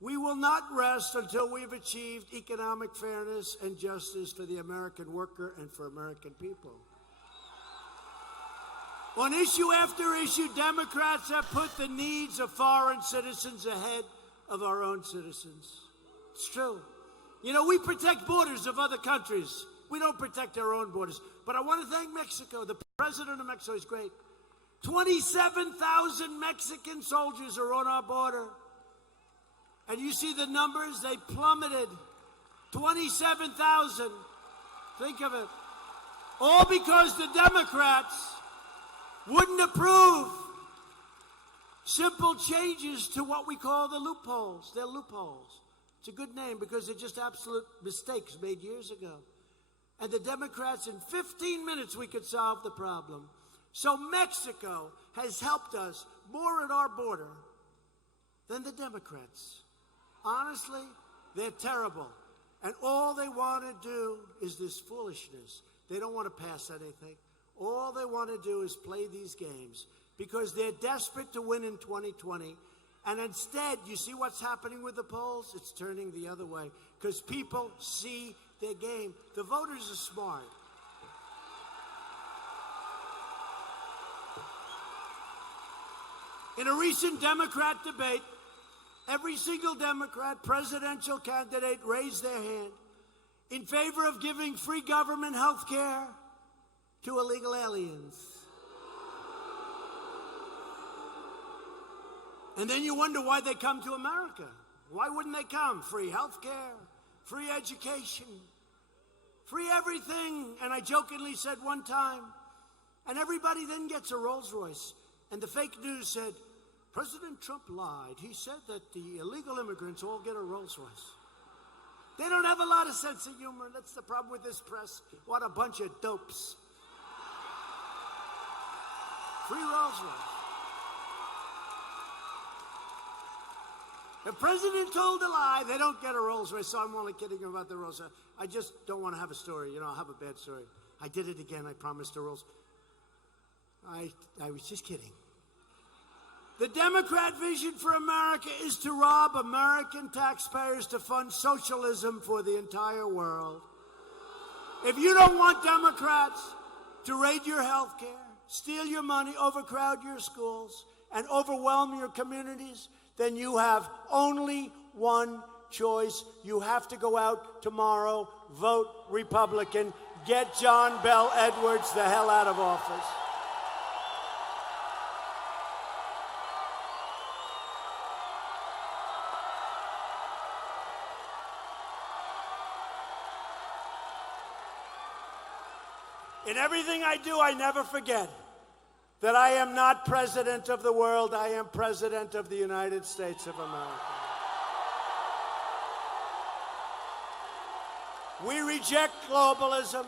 We will not rest until we've achieved economic fairness and justice for the American worker and for American people. On issue after issue, Democrats have put the needs of foreign citizens ahead of our own citizens. It's true. We protect borders of other countries. We don't protect our own borders. But I want to thank Mexico. The president of Mexico is great. 27,000 Mexican soldiers are on our border. And you see the numbers, they plummeted. 27,000. Think of it. All because the Democrats wouldn't approve simple changes to what we call the loopholes. They're loopholes. It's a good name because they're just absolute mistakes made years ago. And the Democrats, in 15 minutes, we could solve the problem. So Mexico has helped us more at our border than the Democrats. Honestly, they're terrible. And all they want to do is this foolishness. They don't want to pass anything. All they want to do is play these games because they're desperate to win in 2020. And instead, you see what's happening with the polls? It's turning the other way because people see their game. The voters are smart. In a recent Democrat debate, every single Democrat presidential candidate raised their hand in favor of giving free government health care to illegal aliens. And then you wonder why they come to America. Why wouldn't they come? Free health care, free education, free everything. And I jokingly said one time, and everybody then gets a Rolls Royce. And the fake news said, President Trump lied. He said that the illegal immigrants all get a Rolls Royce. They don't have a lot of sense of humor. That's the problem with this press. What a bunch of dopes. Free Rolls Royce. The president told a lie. They don't get a Rolls Royce, so I'm only kidding about the Rolls Royce. I just don't want to have a story. I'll have a bad story. I did it again. I promised a Rolls. I was just kidding. The Democrat vision for America is to rob American taxpayers to fund socialism for the entire world. If you don't want Democrats to raid your health care, steal your money, overcrowd your schools, and overwhelm your communities, then you have only one choice. You have to go out tomorrow, vote Republican, get John Bel Edwards the hell out of office. In everything I do, I never forget that I am not president of the world. I am president of the United States of America. We reject globalism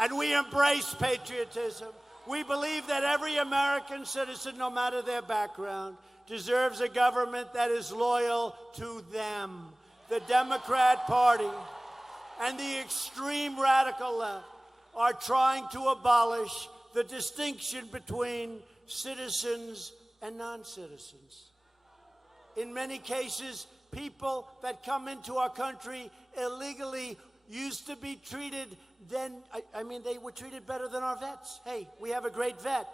and we embrace patriotism. We believe that every American citizen, no matter their background, deserves a government that is loyal to them. The Democrat Party and the extreme radical left are trying to abolish the distinction between citizens and non-citizens. In many cases, people that come into our country illegally used to be treated they were treated better than our vets. Hey, we have a great vet.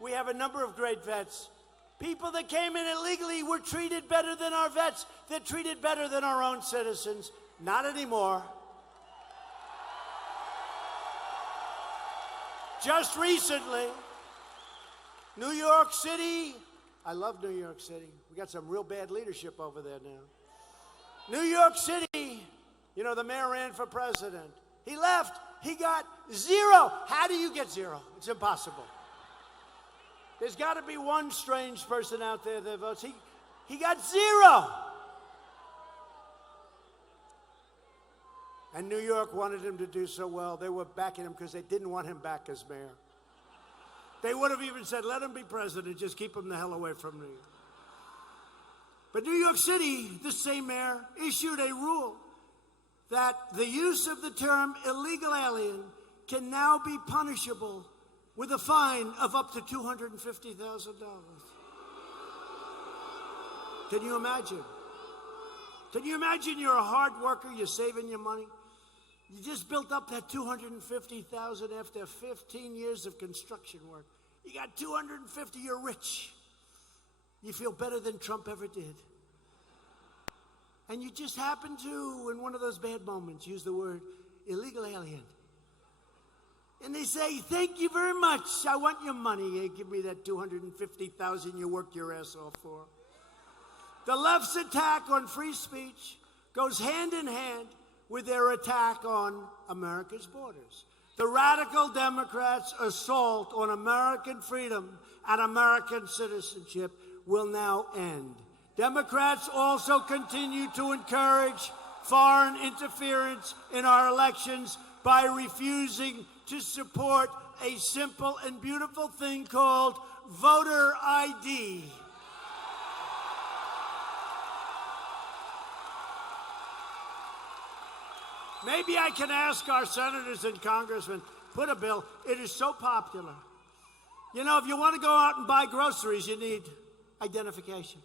We have a number of great vets. People that came in illegally were treated better than our vets. They're treated better than our own citizens. Not anymore. Just recently, New York City, I love New York City. We got some real bad leadership over there now. New York City, the mayor ran for president. He left. He got 0. How do you get 0? It's impossible. There's got to be one strange person out there that votes. He got 0. And New York wanted him to do so well. They were backing him because they didn't want him back as mayor. They would have even said, let him be president, just keep him the hell away from New York. But New York City, the same mayor, issued a rule that the use of the term illegal alien can now be punishable with a fine of up to $250,000. Can you imagine? Can you imagine you're a hard worker, you're saving your money? You just built up that $250,000 after 15 years of construction work. You got $250, you're rich. You feel better than Trump ever did. And you just happen to, in one of those bad moments, use the word illegal alien. And they say, thank you very much. I want your money. Give me that $250,000 you worked your ass off for. The left's attack on free speech goes hand in hand with their attack on America's borders. The radical Democrats' assault on American freedom and American citizenship will now end. Democrats also continue to encourage foreign interference in our elections by refusing to support a simple and beautiful thing called voter ID. Maybe I can ask our senators and congressmen, put a bill. It is so popular. You know, if you want to go out and buy groceries, you need identification.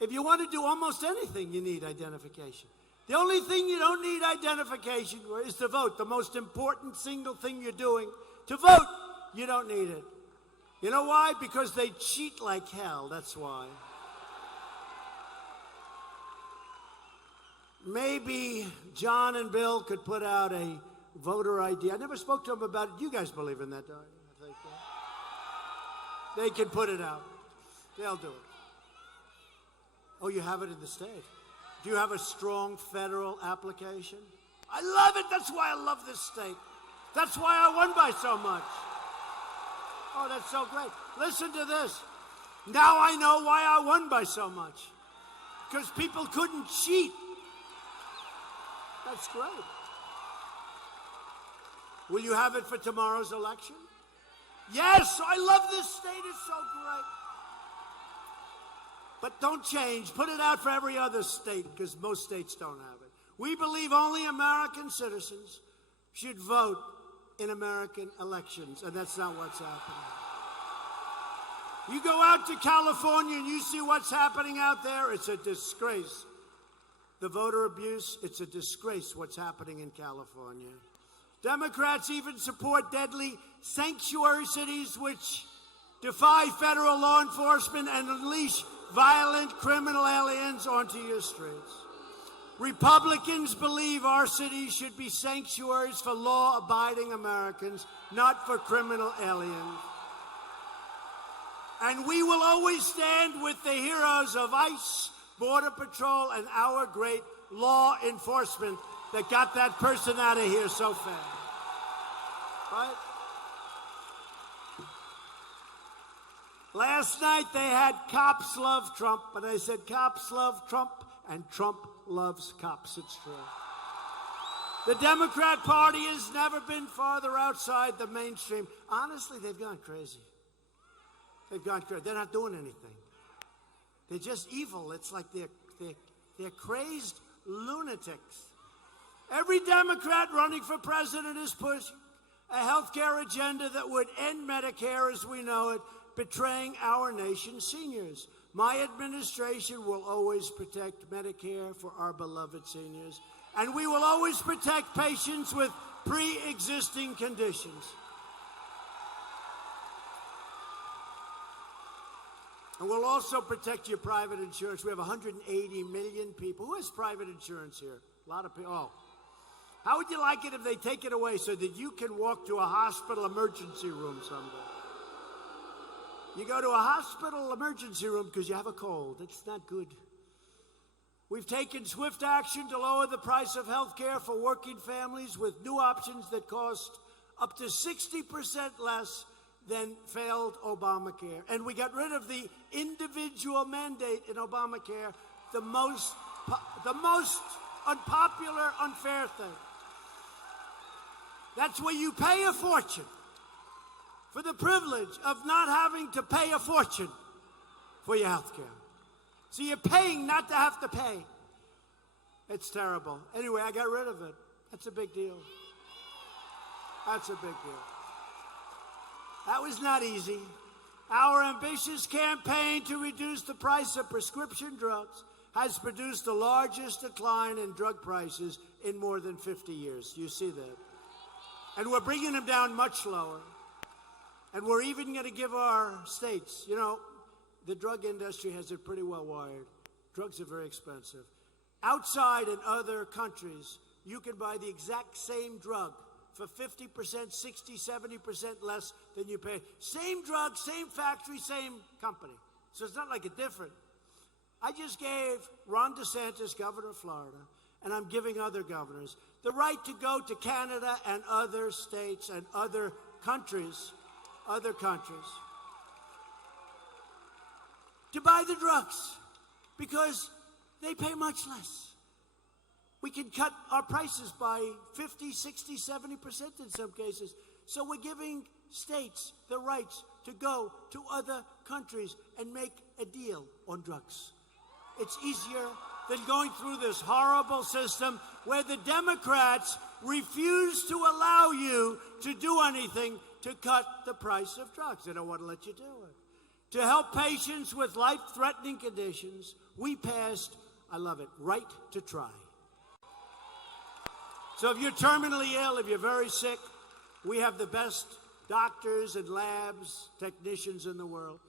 If you want to do almost anything, you need identification. The only thing you don't need identification for is to vote. The most important single thing you're doing. To vote, you don't need it. You know why? Because they cheat like hell. That's why. Maybe John and Bill could put out a voter ID. I never spoke to them about it. You guys believe in that, don't you? I think they can put it out. They'll do it. Oh, you have it in the state. Do you have a strong federal application? I love it. That's why I love this state. That's why I won by so much. Oh, that's so great. Listen to this. Now I know why I won by so much. Because people couldn't cheat. That's great. Will you have it for tomorrow's election? Yes, I love this state. It's so great. But don't change. Put it out for every other state, because most states don't have it. We believe only American citizens should vote in American elections, and that's not what's happening. You go out to California and you see what's happening out there, it's a disgrace. The voter abuse, it's a disgrace what's happening in California. Democrats even support deadly sanctuary cities which defy federal law enforcement and unleash violent criminal aliens onto your streets. Republicans believe our cities should be sanctuaries for law-abiding Americans, not for criminal aliens. And we will always stand with the heroes of ICE, Border Patrol, and our great law enforcement that got that person out of here so fast. Right? Last night they had cops love Trump, but I said cops love Trump and Trump loves cops. It's true. The Democrat Party has never been farther outside the mainstream. Honestly, they've gone crazy. They've gone crazy. They're not doing anything. They're just evil. It's like they're crazed lunatics. Every Democrat running for president is pushing a health care agenda that would end Medicare as we know it, betraying our nation's seniors. My administration will always protect Medicare for our beloved seniors, and we will always protect patients with pre-existing conditions. And we'll also protect your private insurance. We have 180 million people. Who has private insurance here? A lot of people. Oh. How would you like it if they take it away so that you can walk to a hospital emergency room someday? You go to a hospital emergency room because you have a cold. It's not good. We've taken swift action to lower the price of health care for working families with new options that cost up to 60% less than failed Obamacare. And we got rid of the individual mandate in Obamacare, the most unpopular, unfair thing. That's where you pay a fortune for the privilege of not having to pay a fortune for your health care. So you're paying not to have to pay. It's terrible. Anyway, I got rid of it. That's a big deal. That's a big deal. That was not easy. Our ambitious campaign to reduce the price of prescription drugs has produced the largest decline in drug prices in more than 50 years. You see that? And we're bringing them down much lower. And we're even going to give our states, you know, the drug industry has it pretty well wired. Drugs are very expensive. Outside in other countries, you can buy the exact same drug for 50%, 60, 70% less than you pay. Same drug, same factory, same company. So it's not like it's different. I just gave Ron DeSantis, governor of Florida, and I'm giving other governors, the right to go to Canada and other states and other countries, to buy the drugs because they pay much less. We can cut our prices by 50, 60, 70% in some cases. So we're giving states the rights to go to other countries and make a deal on drugs. It's easier than going through this horrible system where the Democrats refuse to allow you to do anything to cut the price of drugs. They don't want to let you do it. To help patients with life-threatening conditions, we passed, I love it, Right to Try. So if you're terminally ill, if you're very sick, we have the best doctors and labs, technicians in the world.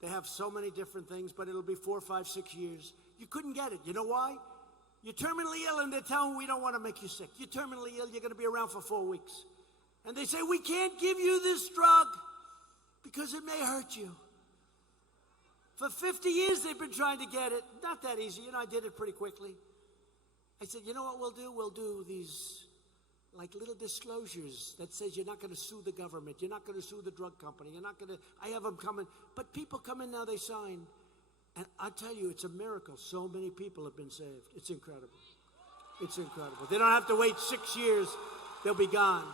They have so many different things, but it'll be 4, 5, 6 years. You couldn't get it. You know why? You're terminally ill, and they're telling you, we don't want to make you sick. You're terminally ill. You're going to be around for 4 weeks. And they say, we can't give you this drug because it may hurt you. For 50 years, they've been trying to get it. Not that easy. You know, I did it pretty quickly. I said, you know what we'll do? We'll do these like little disclosures that says you're not going to sue the government. You're not going to sue the drug company. You're not going to, I have them coming. But people come in now, they sign. And I tell you, it's a miracle. So many people have been saved. It's incredible. It's incredible. They don't have to wait 6 years. They'll be gone.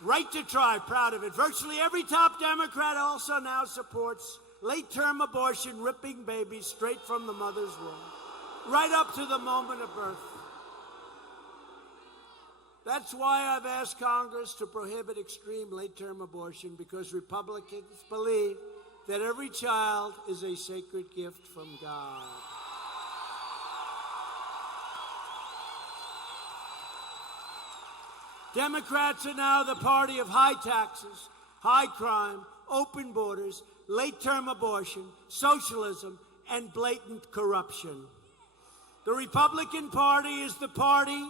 Right to Try, proud of it. Virtually every top Democrat also now supports late-term abortion, ripping babies straight from the mother's womb, right up to the moment of birth. That's why I've asked Congress to prohibit extreme late-term abortion, because Republicans believe that every child is a sacred gift from God. Democrats are now the party of high taxes, high crime, open borders, late-term abortion, socialism, and blatant corruption. The Republican Party is the party,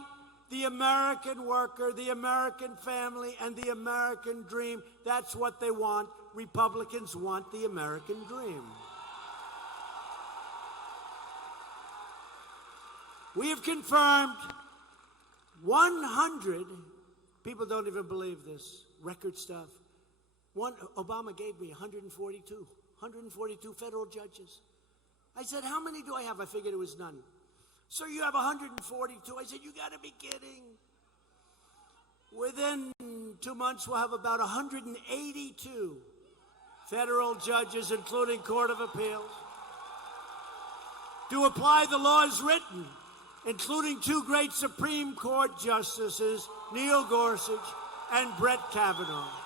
the American worker, the American family, and the American dream. That's what they want. Republicans want the American dream. We have confirmed 100, people don't even believe this, record stuff. Obama gave me 142 federal judges. I said, how many do I have? I figured it was none. So you have 142. I said, you got to be kidding. Within 2 months, we'll have about 182 federal judges, including Court of Appeals, to apply the laws written, including 2 great Supreme Court justices, Neil Gorsuch and Brett Kavanaugh.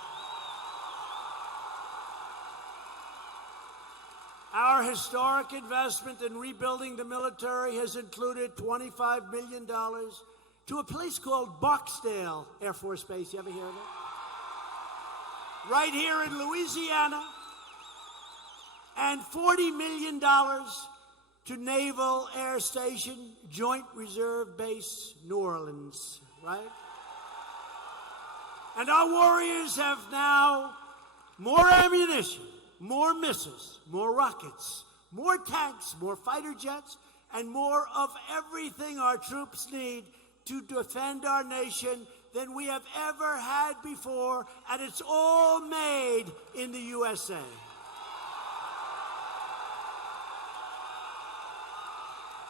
Our historic investment in rebuilding the military has included $25 million to a place called Barksdale Air Force Base. You ever hear of it? Right here in Louisiana. And $40 million to Naval Air Station Joint Reserve Base, New Orleans, right? And our warriors have now more ammunition, more missiles, more rockets, more tanks, more fighter jets, and more of everything our troops need to defend our nation than we have ever had before, and it's all made in the USA.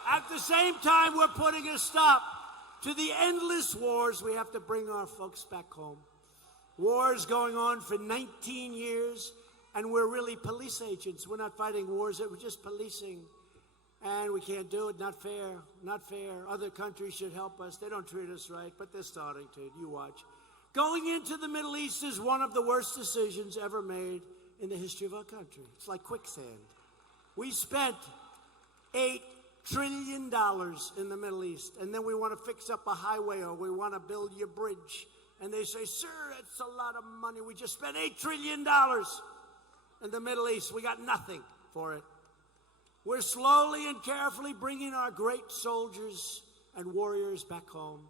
At the same time, we're putting a stop to the endless wars. We have to bring our folks back home. Wars going on for 19 years, and we're really police agents. We're not fighting wars, we're just policing. And we can't do it. Not fair. Not fair. Other countries should help us. They don't treat us right, but they're starting to. You watch. Going into the Middle East is one of the worst decisions ever made in the history of our country. It's like quicksand. We spent $8 trillion in the Middle East, and then we want to fix up a highway or we want to build your bridge. And they say, sir, that's a lot of money. We just spent $8 trillion in the Middle East. We got nothing for it. We're slowly and carefully bringing our great soldiers and warriors back home.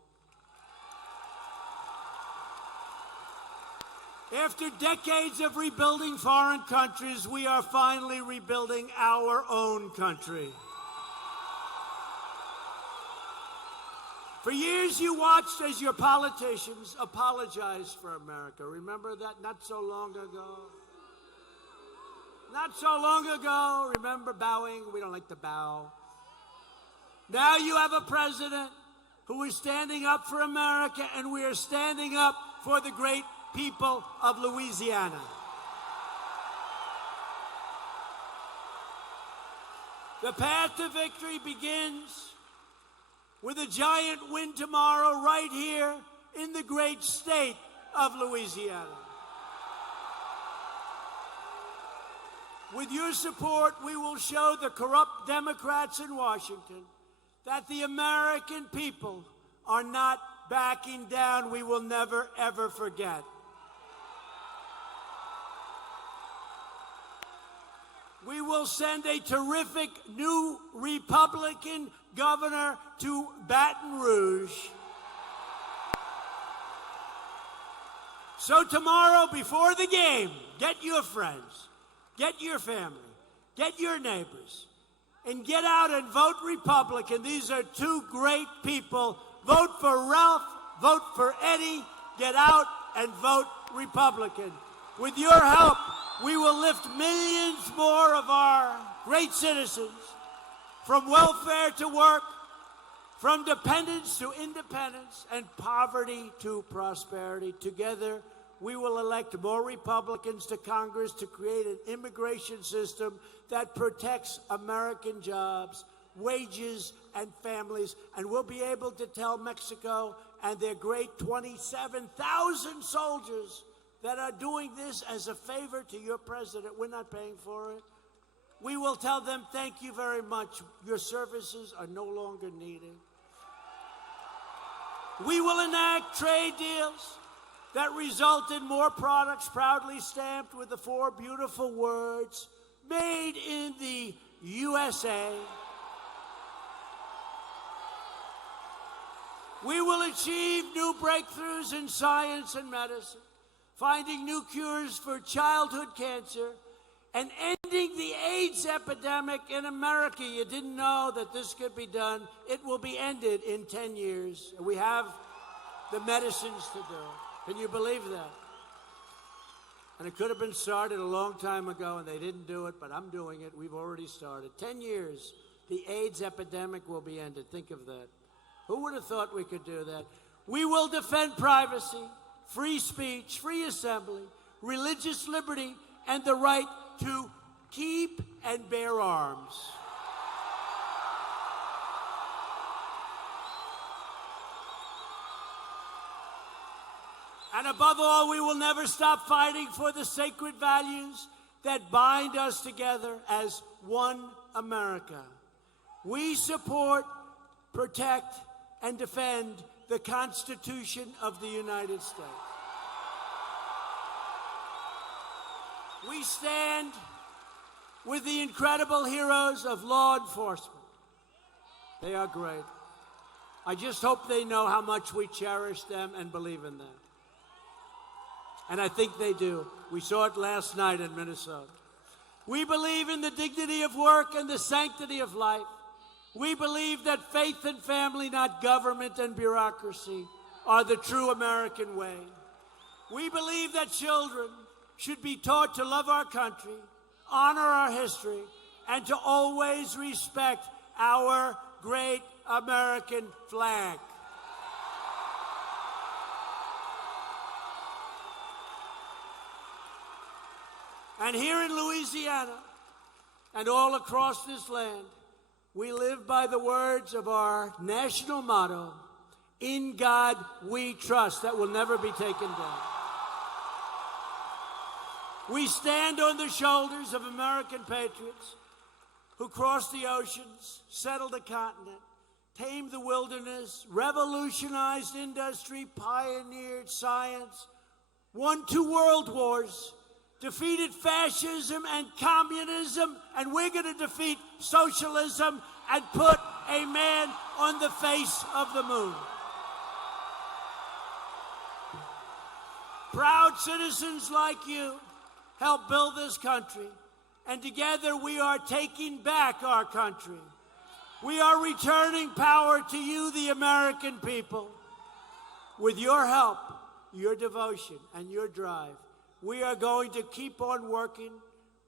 After decades of rebuilding foreign countries, we are finally rebuilding our own country. For years, you watched as your politicians apologized for America. Remember that not so long ago? Not so long ago, remember bowing? We don't like to bow. Now you have a president who is standing up for America, and we are standing up for the great people of Louisiana. The path to victory begins with a giant win tomorrow right here in the great state of Louisiana. With your support, we will show the corrupt Democrats in Washington that the American people are not backing down. We will never, ever forget. We will send a terrific new Republican governor to Baton Rouge. So tomorrow, before the game, get your friends, get your family, get your neighbors, and get out and vote Republican. These are two great people. Vote for Ralph, vote for Eddie, get out and vote Republican. With your help, we will lift millions more of our great citizens from welfare to work, from dependence to independence, and poverty to prosperity. Together, we will elect more Republicans to Congress to create an immigration system that protects American jobs, wages, and families. And we'll be able to tell Mexico and their great 27,000 soldiers that are doing this as a favor to your president. We're not paying for it. We will tell them, thank you very much. Your services are no longer needed. We will enact trade deals that result in more products proudly stamped with the 4 beautiful words, made in the USA. We will achieve new breakthroughs in science and medicine, finding new cures for childhood cancer, and ending the AIDS epidemic in America. You didn't know that this could be done. It will be ended in 10 years. We have the medicines to do it. Can you believe that? And it could have been started a long time ago, and they didn't do it, but I'm doing it. We've already started. 10 years, the AIDS epidemic will be ended. Think of that. Who would have thought we could do that? We will defend privacy, free speech, free assembly, religious liberty, and the right to keep and bear arms. And above all, we will never stop fighting for the sacred values that bind us together as one America. We support, protect, and defend the Constitution of the United States. We stand with the incredible heroes of law enforcement. They are great. I just hope they know how much we cherish them and believe in them. And I think they do. We saw it last night in Minnesota. We believe in the dignity of work and the sanctity of life. We believe that faith and family, not government and bureaucracy, are the true American way. We believe that children should be taught to love our country, honor our history, and to always respect our great American flag. And here in Louisiana and all across this land, We live by the words of our national motto, "In God we trust," that will never be taken down. We stand on the shoulders of American patriots who crossed the oceans, settled the continent, tamed the wilderness, revolutionized industry, pioneered science, won 2 world wars, defeated fascism and communism, and we're going to defeat socialism and put a man on the face of the moon. Proud citizens like you help build this country, and together we are taking back our country. We are returning power to you, the American people. With your help, your devotion, and your drive, we are going to keep on working,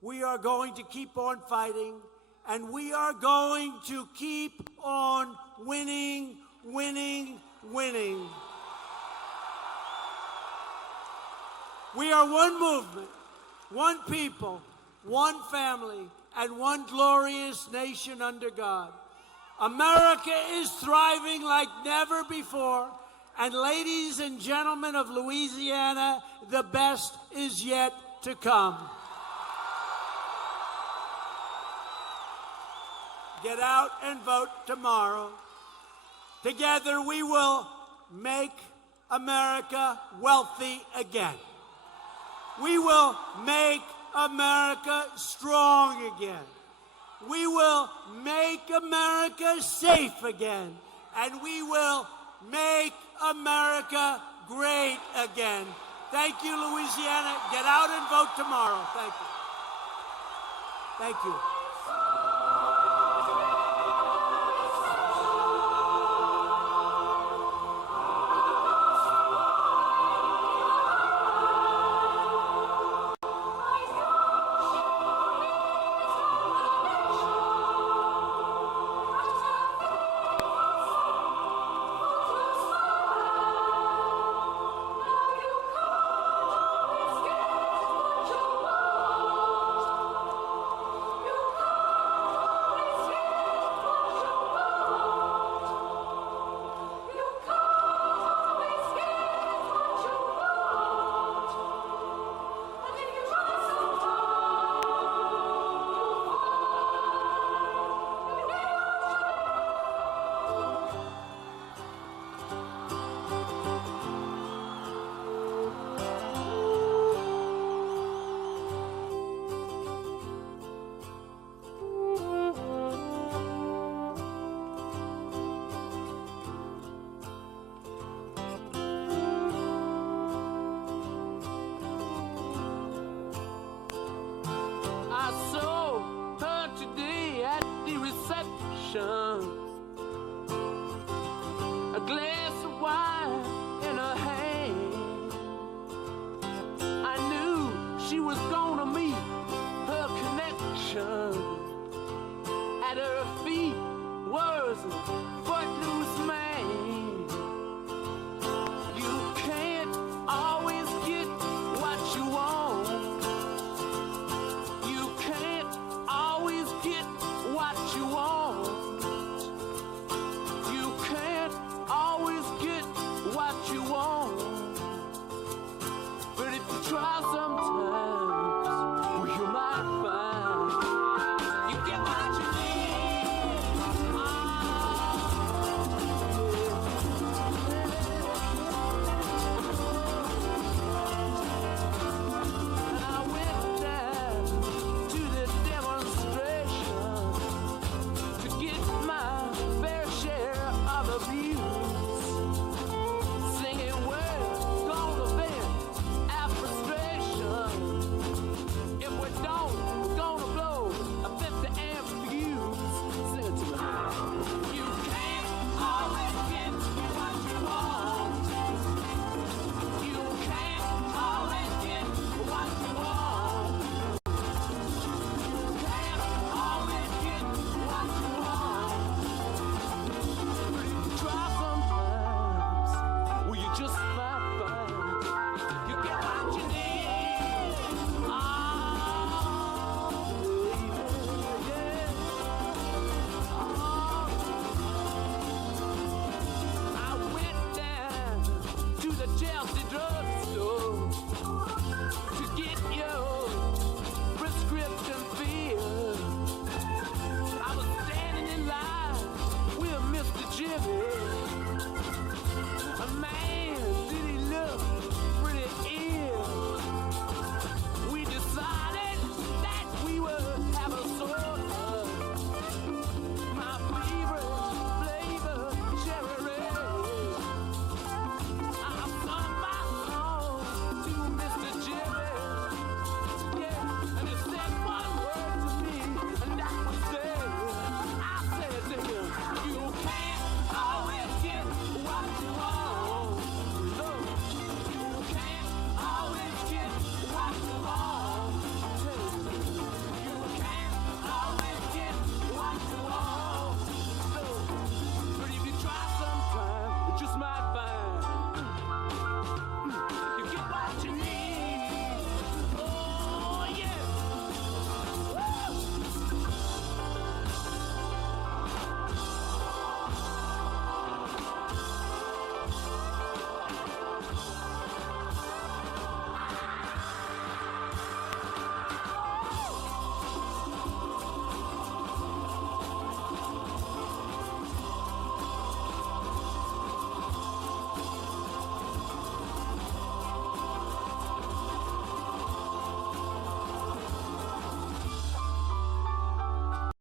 we are going to keep on fighting, and we are going to keep on winning, winning, winning. We are one movement, one people, one family, and one glorious nation under God. America is thriving like never before, and ladies and gentlemen of Louisiana, the best is yet to come. Get out and vote tomorrow. Together we will make America wealthy again. We will make America strong again. We will make America safe again. And we will make America great again. Thank you, Louisiana. Get out and vote tomorrow. Thank you. Thank you.